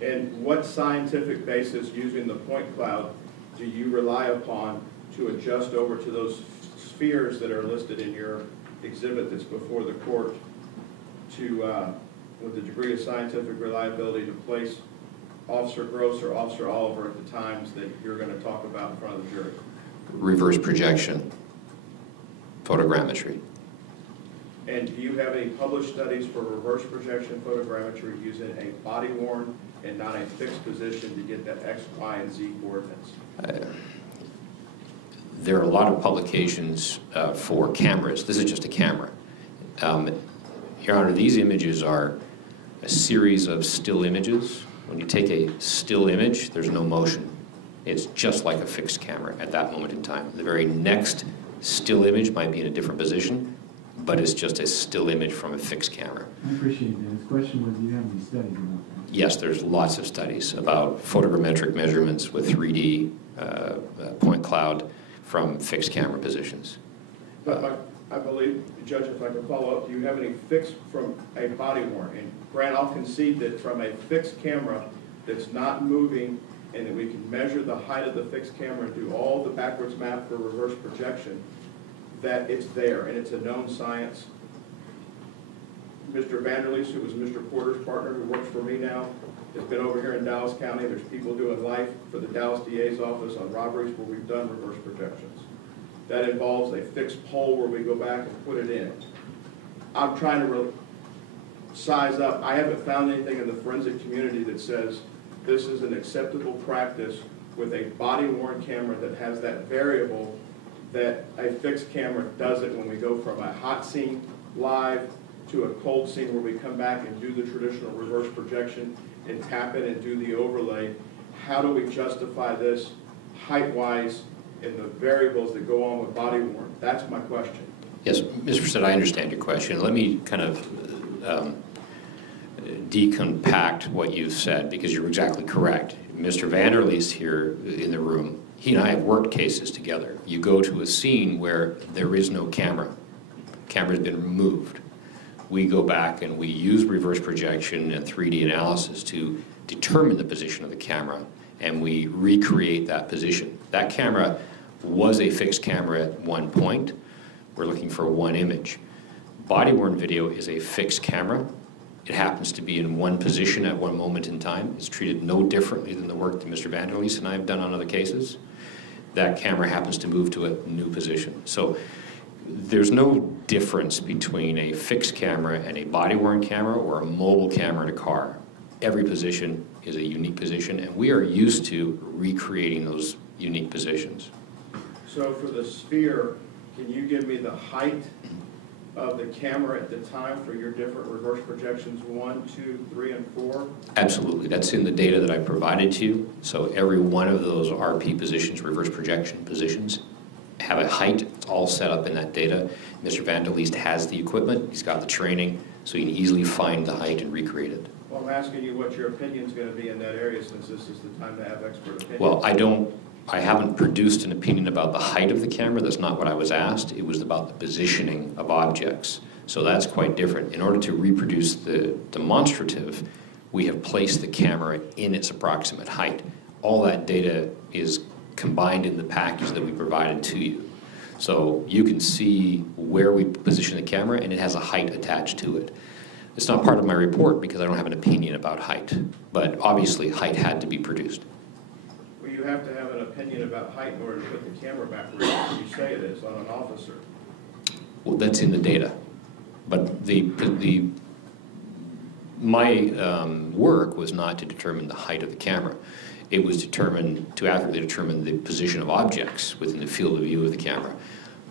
And what scientific basis, using the point cloud, do you rely upon to adjust over to those spheres that are listed in your exhibit that's before the court to, with the degree of scientific reliability, to place Officer Gross or Officer Oliver at the times that you're going to talk about in front of the jury? Reverse projection, photogrammetry. And do you have any published studies for reverse projection photogrammetry using a body-worn and not a fixed position to get that X, Y, and Z coordinates? There are a lot of publications for cameras. This is just a camera. Your Honor, these images are a series of still images. When you take a still image, there's no motion. It's just like a fixed camera at that moment in time. The very next still image might be in a different position, but it's just a still image from a fixed camera. I appreciate that. The question was, do you have any studies about that? Yes, there's lots of studies about photogrammetric measurements with 3D point cloud from fixed camera positions. But I believe, Judge, if I can follow up, do you have any fixed from a body worn? And Grant, I'll concede that from a fixed camera that's not moving and that we can measure the height of the fixed camera and do all the backwards map for reverse projection, that it's there and it's a known science. Mr. Vanderleest, who was Mr. Porter's partner, who works for me now, has been over here in Dallas County. There's people doing life for the Dallas DA's office on robberies where we've done reverse projections. That involves a fixed pole where we go back and put it in. I'm trying to size up. I haven't found anything in the forensic community that says this is an acceptable practice with a body-worn camera that has that variable that a fixed camera doesn't when we go from a hot scene live to a cold scene where we come back and do the traditional reverse projection and tap it and do the overlay. How do we justify this height-wise and the variables that go on with body-worn? That's my question. Yes, Mr. President, I understand your question. Let me kind of decompact what you've said, because you're exactly correct. Mr. Vanderleest here in the room, he and I have worked cases together. You go to a scene where there is no camera. Camera's been removed. We go back and we use reverse projection and 3D analysis to determine the position of the camera, and we recreate that position. That camera was a fixed camera at one point. We're looking for one image. Body-worn video is a fixed camera. It happens to be in one position at one moment in time. It's treated no differently than the work that Mr. Vanderleest and I have done on other cases. That camera happens to move to a new position. So there's no difference between a fixed camera and a body-worn camera or a mobile camera in a car. Every position is a unique position, and we are used to recreating those unique positions. So for the sphere, can you give me the height of the camera at the time for your different reverse projections, 1, 2, 3, and 4? Absolutely. That's in the data that I provided to you. So every one of those RP positions, reverse projection positions, have a height. It's all set up in that data. Mr. Vanderleest has the equipment. He's got the training, so he can easily find the height and recreate it. Well, I'm asking you what your opinion's going to be in that area, since this is the time to have expert opinions. Well, I haven't produced an opinion about the height of the camera. That's not what I was asked. It was about the positioning of objects. So that's quite different. In order to reproduce the demonstrative, we have placed the camera in its approximate height. All that data is combined in the package that we provided to you. So you can see where we position the camera, and it has a height attached to it. It's not part of my report because I don't have an opinion about height, but obviously height had to be produced. Well, you have to have an opinion about height in order to put the camera back where you say it is on an officer. Well, that's in the data. But my work was not to determine the height of the camera. It was determined to accurately determine the position of objects within the field of view of the camera.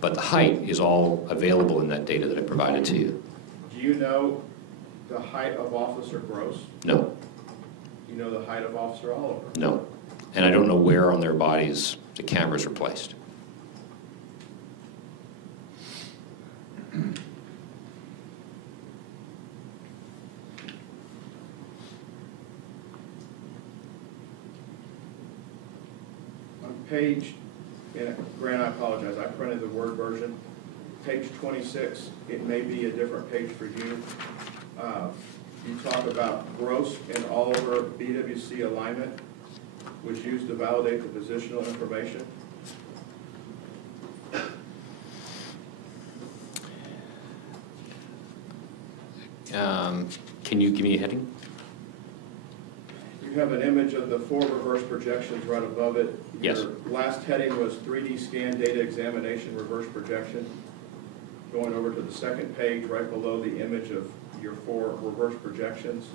But the height is all available in that data that I provided to you. Do you know the height of Officer Gross? No. Do you know the height of Officer Oliver? No. And I don't know where on their bodies the cameras are placed. Page, and Grant, I apologize, I printed the Word version. Page 26, it may be a different page for you. You talk about Gross and Oliver BWC alignment was used to validate the positional information. Can you give me a heading? You have an image of the 4 reverse projections right above it. Yes. Your last heading was 3D scan data examination reverse projection. Going over to the second page, right below the image of your 4 reverse projections,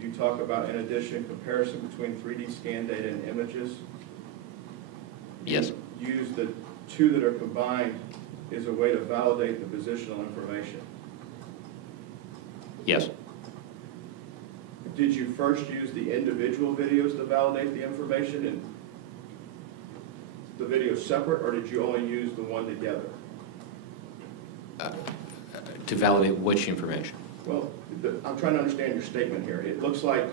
you talk about, in addition, comparison between 3D scan data and images. Yes. Use the 2 that are combined as a way to validate the positional information. Yes. Did you first use the individual videos to validate the information and the videos separate, or did you only use the one together? To validate which information? Well, I'm trying to understand your statement here. It looks like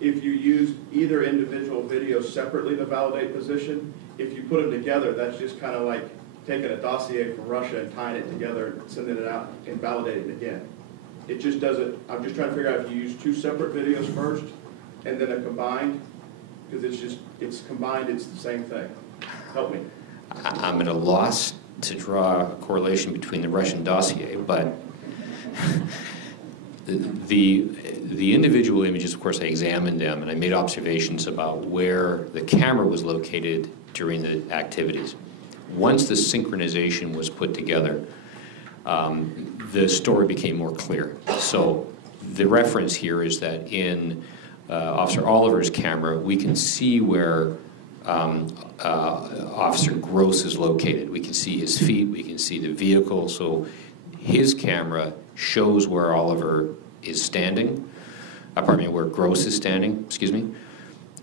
if you use either individual video separately to validate position, if you put them together, that's just kind of like taking a dossier from Russia and tying it together, sending it out and validating it again. It just doesn't, I'm just trying to figure out if you use 2 separate videos first and then a combined, because it's combined, it's the same thing. Help me. I'm at a loss to draw a correlation between the Russian dossier, but the individual images, of course, I examined them and I made observations about where the camera was located during the activities. Once the synchronization was put together, the story became more clear. So the reference here is that in Officer Oliver's camera, we can see where Officer Gross is located. We can see his feet, we can see the vehicle, so his camera shows where Oliver is standing, pardon me, where Gross is standing, excuse me.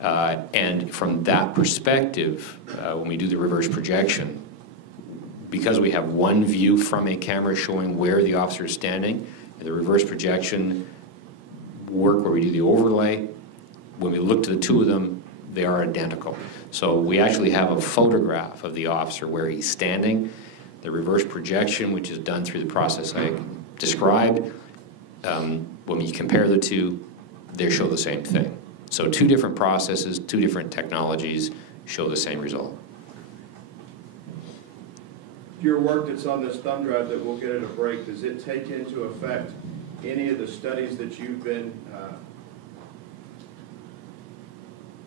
And from that perspective, when we do the reverse projection, because we have one view from a camera showing where the officer is standing, and the reverse projection work where we do the overlay, when we look to the 2 of them, they are identical. So we actually have a photograph of the officer where he's standing. The reverse projection, which is done through the process I described, when we compare the 2, they show the same thing. So 2 different processes, 2 different technologies show the same result. Your work that's on this thumb drive that we'll get at a break, does it take into effect any of the studies that you've been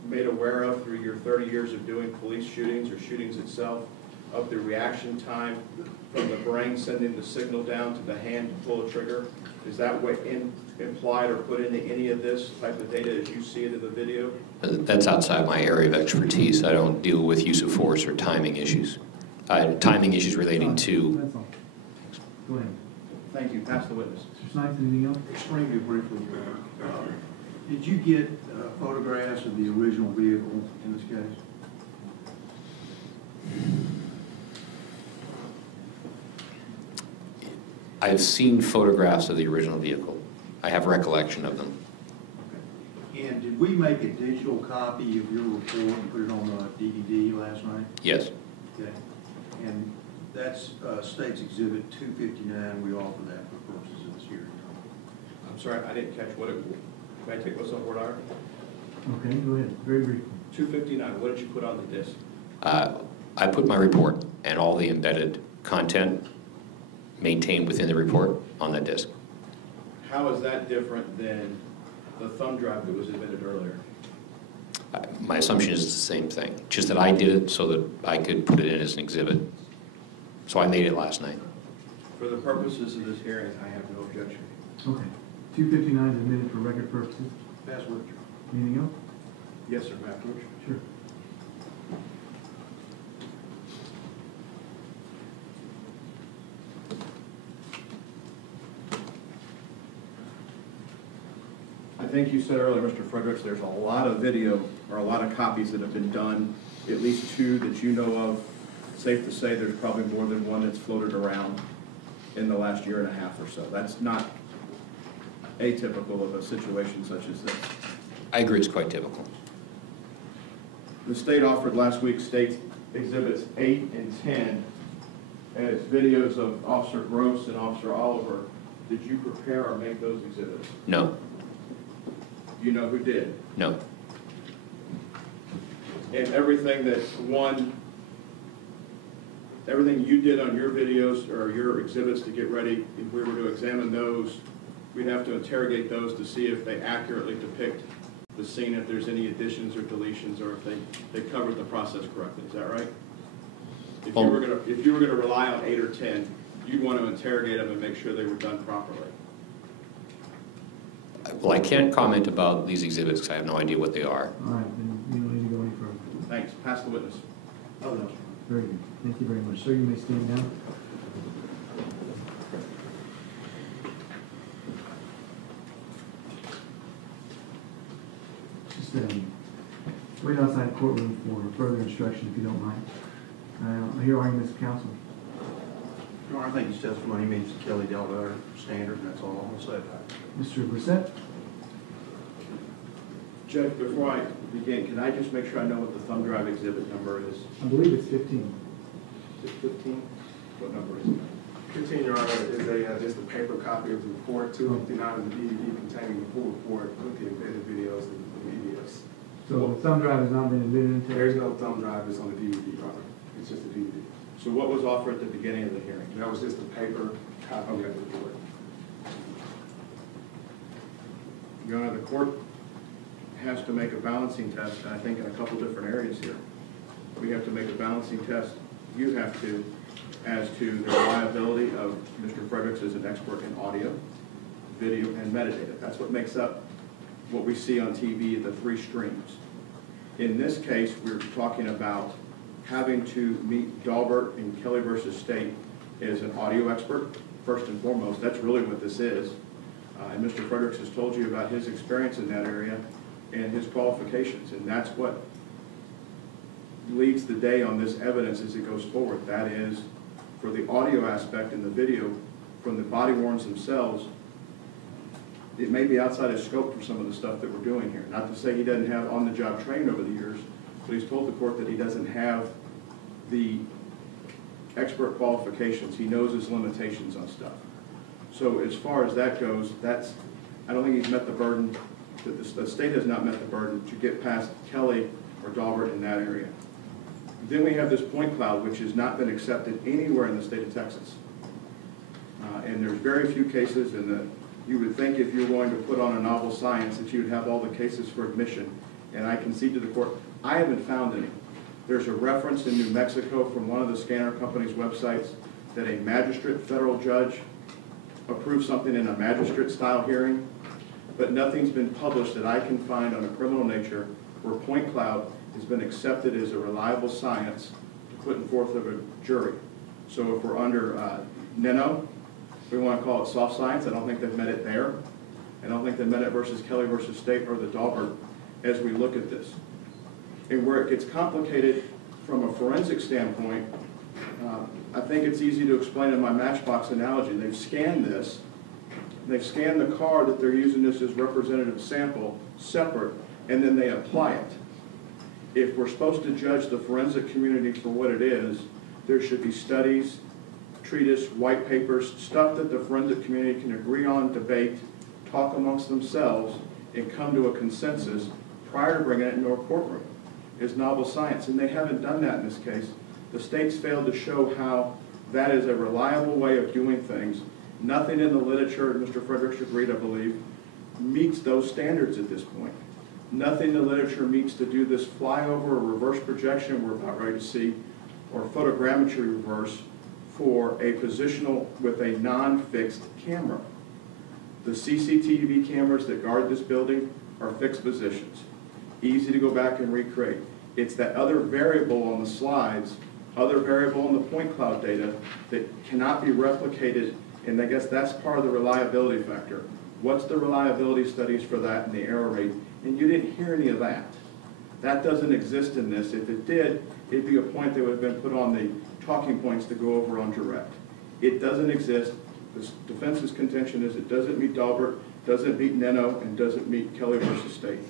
made aware of through your 30 years of doing police shootings or shootings itself, of the reaction time from the brain sending the signal down to the hand to pull a trigger? Is that what implied or put into any of this type of data as you see it in the video? That's outside my area of expertise. I don't deal with use of force or timing issues. Timing issues relating to... That's all. Go ahead. Thank you. Pass the witness. Mr. Snipes, anything else? Extremely briefly, did you get photographs of the original vehicle in this case? I've seen photographs of the original vehicle. I have recollection of them. And did we make a digital copy of your report and put it on a DVD last night? Yes. Okay. And that's State's Exhibit 259. We offer that for purposes of this hearing. I'm sorry, I didn't catch what it, may I take what's on board, Art? Okay, go ahead, very briefly. 259, what did you put on the disc? I put my report and all the embedded content maintained within the report on that disk. How is that different than the thumb drive that was admitted earlier? My assumption is the same thing, just that I did it so that I could put it in as an exhibit. So I made it last night. For the purposes of this hearing, I have no objection. Okay. 259 is admitted for record purposes. Password. Anything else? Yes, sir, Matt Bush. Sure. I think you said earlier, Mr. Fredericks, there's a lot of video or a lot of copies that have been done, at least 2 that you know of. Safe to say there's probably more than one that's floated around in the last year and a half or so. That's not atypical of a situation such as this. I agree, it's quite typical. The state offered last week State Exhibits 8 and 10 as videos of Officer Gross and Officer Oliver. Did you prepare or make those exhibits? No, You know who did? no. And everything everything you did on your videos or your exhibits to get ready, if we were to examine those, we'd have to interrogate those to see if they accurately depict the scene, if there's any additions or deletions, or if they covered the process correctly. Is that right? If you were gonna rely on 8 or 10, you'd want to interrogate them and make sure they were done properly. Well, I can't comment about these exhibits because I have no idea what they are. All right, then you don't need to go any further. Thanks. Pass the witness. Oh, no. Very good. Thank you very much. Sir, you may stand down. Just wait outside the courtroom for further instruction if you don't mind. I hear arguments of counsel. Your Honor, I think his testimony meets the Kelly Delaware standard, and that's all I'm going to say about it. Mr. Brissett? Judge, before I begin, can I just make sure I know what the thumb drive exhibit number is? I believe it's 15. Is it 15? What number is it? 15, Your Honor, is just a paper copy of the report. 259 is the DVD containing the full report with the embedded videos and the PDFs. So the thumb drive has not been admitted into? There's no thumb drive, it's on the DVD, Your Honor. It's just a DVD. So what was offered at the beginning of the hearing? That was just a paper copy of the report. Your Honor, the court has to make a balancing test, I think, in a couple different areas here. We have to make a balancing test, you have to, as to the reliability of Mr. Fredericks as an expert in audio, video, and metadata. That's what makes up what we see on TV, the 3 streams. In this case, we're talking about having to meet Dahlberg and Kelly versus State as an audio expert, first and foremost. That's really what this is. And Mr. Fredericks has told you about his experience in that area and his qualifications, and that's what leads the day on this evidence as it goes forward. That is, for the audio aspect and the video from the body-worns themselves, it may be outside of scope for some of the stuff that we're doing here. Not to say he doesn't have on-the-job training over the years, but he's told the court that he doesn't have the expert qualifications. He knows his limitations on stuff. So as far as that goes, I don't think he's met the burden, the state has not met the burden to get past Kelly or Dahlberg in that area. Then we have this point cloud, which has not been accepted anywhere in the state of Texas. And there's very few cases, and you would think if you're going to put on a novel science that you would have all the cases for admission. And I concede to the court, I haven't found any. There's a reference in New Mexico from one of the scanner company's websites that a magistrate federal judge approved something in a magistrate-style hearing, but nothing's been published that I can find on a criminal nature where point cloud has been accepted as a reliable science to put in forth of a jury. So if we're under NINO, we want to call it soft science. I don't think they've met it there. I don't think they've met it versus Kelly versus State or the Dahlberg as we look at this. And where it gets complicated from a forensic standpoint, I think it's easy to explain in my matchbox analogy. They've scanned this. They've scanned the car that they're using this as representative sample, separate, and then they apply it. If we're supposed to judge the forensic community for what it is, there should be studies, treatise, white papers, stuff that the forensic community can agree on, debate, talk amongst themselves, and come to a consensus prior to bringing it into a courtroom. It's novel science, and they haven't done that in this case. The state's failed to show how that is a reliable way of doing things. Nothing in the literature, Mr. Fredericks agreed, I believe, meets those standards at this point. Nothing in the literature meets to do this flyover or reverse projection we're about ready to see, or photogrammetry reverse for a positional with a non-fixed camera. The CCTV cameras that guard this building are fixed positions. Easy to go back and recreate. It's that other variable on the slides, other variable in the point cloud data that cannot be replicated, and I guess that's part of the reliability factor. What's the reliability studies for that and the error rate? And you didn't hear any of that. That doesn't exist in this. If it did, it'd be a point that would have been put on the talking points to go over on direct. It doesn't exist. The defense's contention is it doesn't meet Daubert, doesn't meet Neno, and doesn't meet Kelly versus State.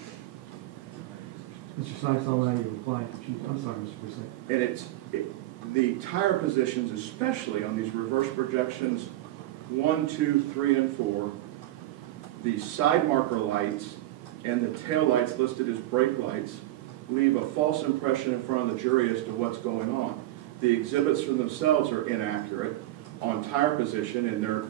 Mr. Sykes, I'll allow you to reply to Chief. I'm sorry, Mr. Brissett. And the tire positions, especially on these reverse projections 1, 2, 3, and 4, the side marker lights and the tail lights listed as brake lights leave a false impression in front of the jury as to what's going on. The exhibits for themselves are inaccurate on tire position, and they're,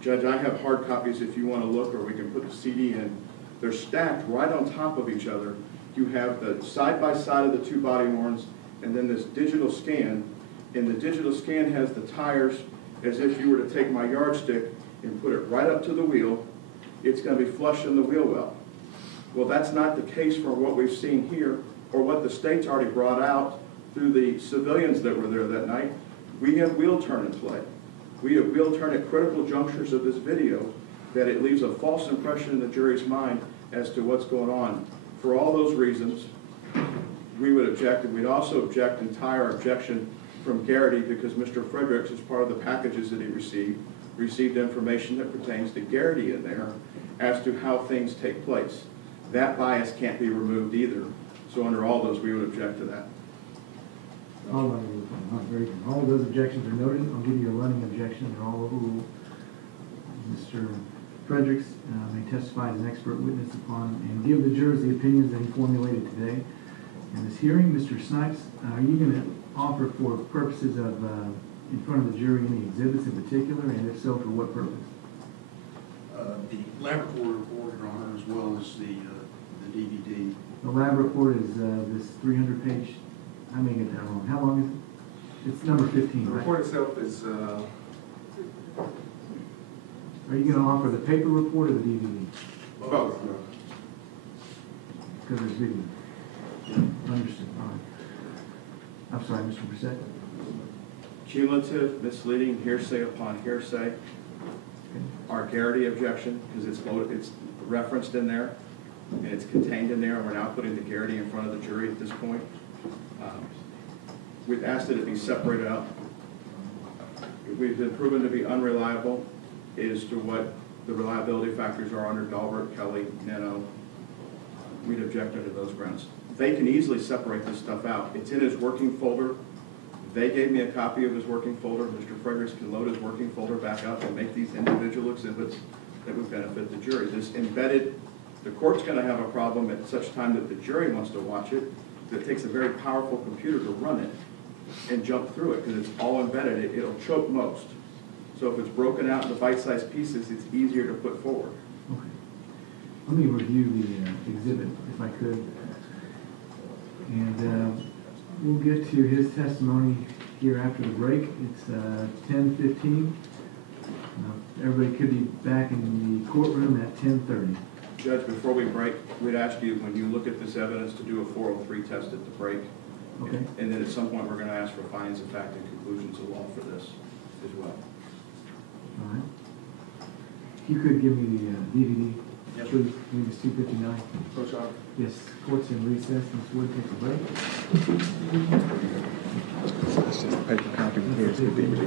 Judge, I have hard copies if you want to look, or we can put the CD in. They're stacked right on top of each other. You have the side-by-side of the two body worns, and then this digital scan, and the digital scan has the tires as if you were to take my yardstick and put it right up to the wheel. It's going to be flush in the wheel well. Well, that's not the case for what we've seen here, or what the state's already brought out through the civilians that were there that night. We have wheel turn in play. We have wheel turn at critical junctures of this video that it leaves a false impression in the jury's mind as to what's going on. For all those reasons, we would object, and we'd also object entire objection from Garrity because Mr. Fredericks, as part of the packages that he received information that pertains to Garrity in there as to how things take place. That bias can't be removed either. So under all those, we would object to that. All of those objections are noted. I'll give you a running objection. They're all overruled. Mr. Fredericks may testify as an expert witness upon and give the jurors the opinions that he formulated today. In this hearing, Mr. Snipes, are you going to offer for purposes of in front of the jury any exhibits in particular, and if so, for what purpose? The laboratory report, Your Honor, as well as the DVD. The lab report is this 300-page. I may get that wrong. How long is it? It's number 15, The right? report itself is, Are you going to offer the paper report or the DVD? both. Because there's video. Understood. All right. I'm sorry, Mr. Brissett. Cumulative, misleading, hearsay upon hearsay. Our Garrity objection, because it's loaded, it's referenced in there, and it's contained in there, and we're now putting the Garrity in front of the jury at this point. We've asked that it be separated out. We've been proven to be unreliable as to what the reliability factors are under Daubert, Kelly, Neno. We'd object under those grounds. They can easily separate this stuff out. It's in his working folder. They gave me a copy of his working folder. Mr. Fredericks can load his working folder back up and make these individual exhibits that would benefit the jury. This embedded, the court's going to have a problem at such time that the jury wants to watch it. It takes a very powerful computer to run it and jump through it because it's all embedded. It'll choke most. So if it's broken out into bite-sized pieces, it's easier to put forward. Okay. Let me review the exhibit, if I could. And we'll get to his testimony here after the break. It's 10:15. Everybody could be back in the courtroom at 10:30. Judge, before we break, we'd ask you, when you look at this evidence, to do a 403 test at the break. Okay. And then at some point, we're going to ask for findings of fact and conclusions of law for this as well. All right. If you could give me the DVD. Yes, please. I believe it's 259. Coach Arthur. Yes, court's in recess. Ms. Wood, take a break. That's just a paper copy. Here's the DVD.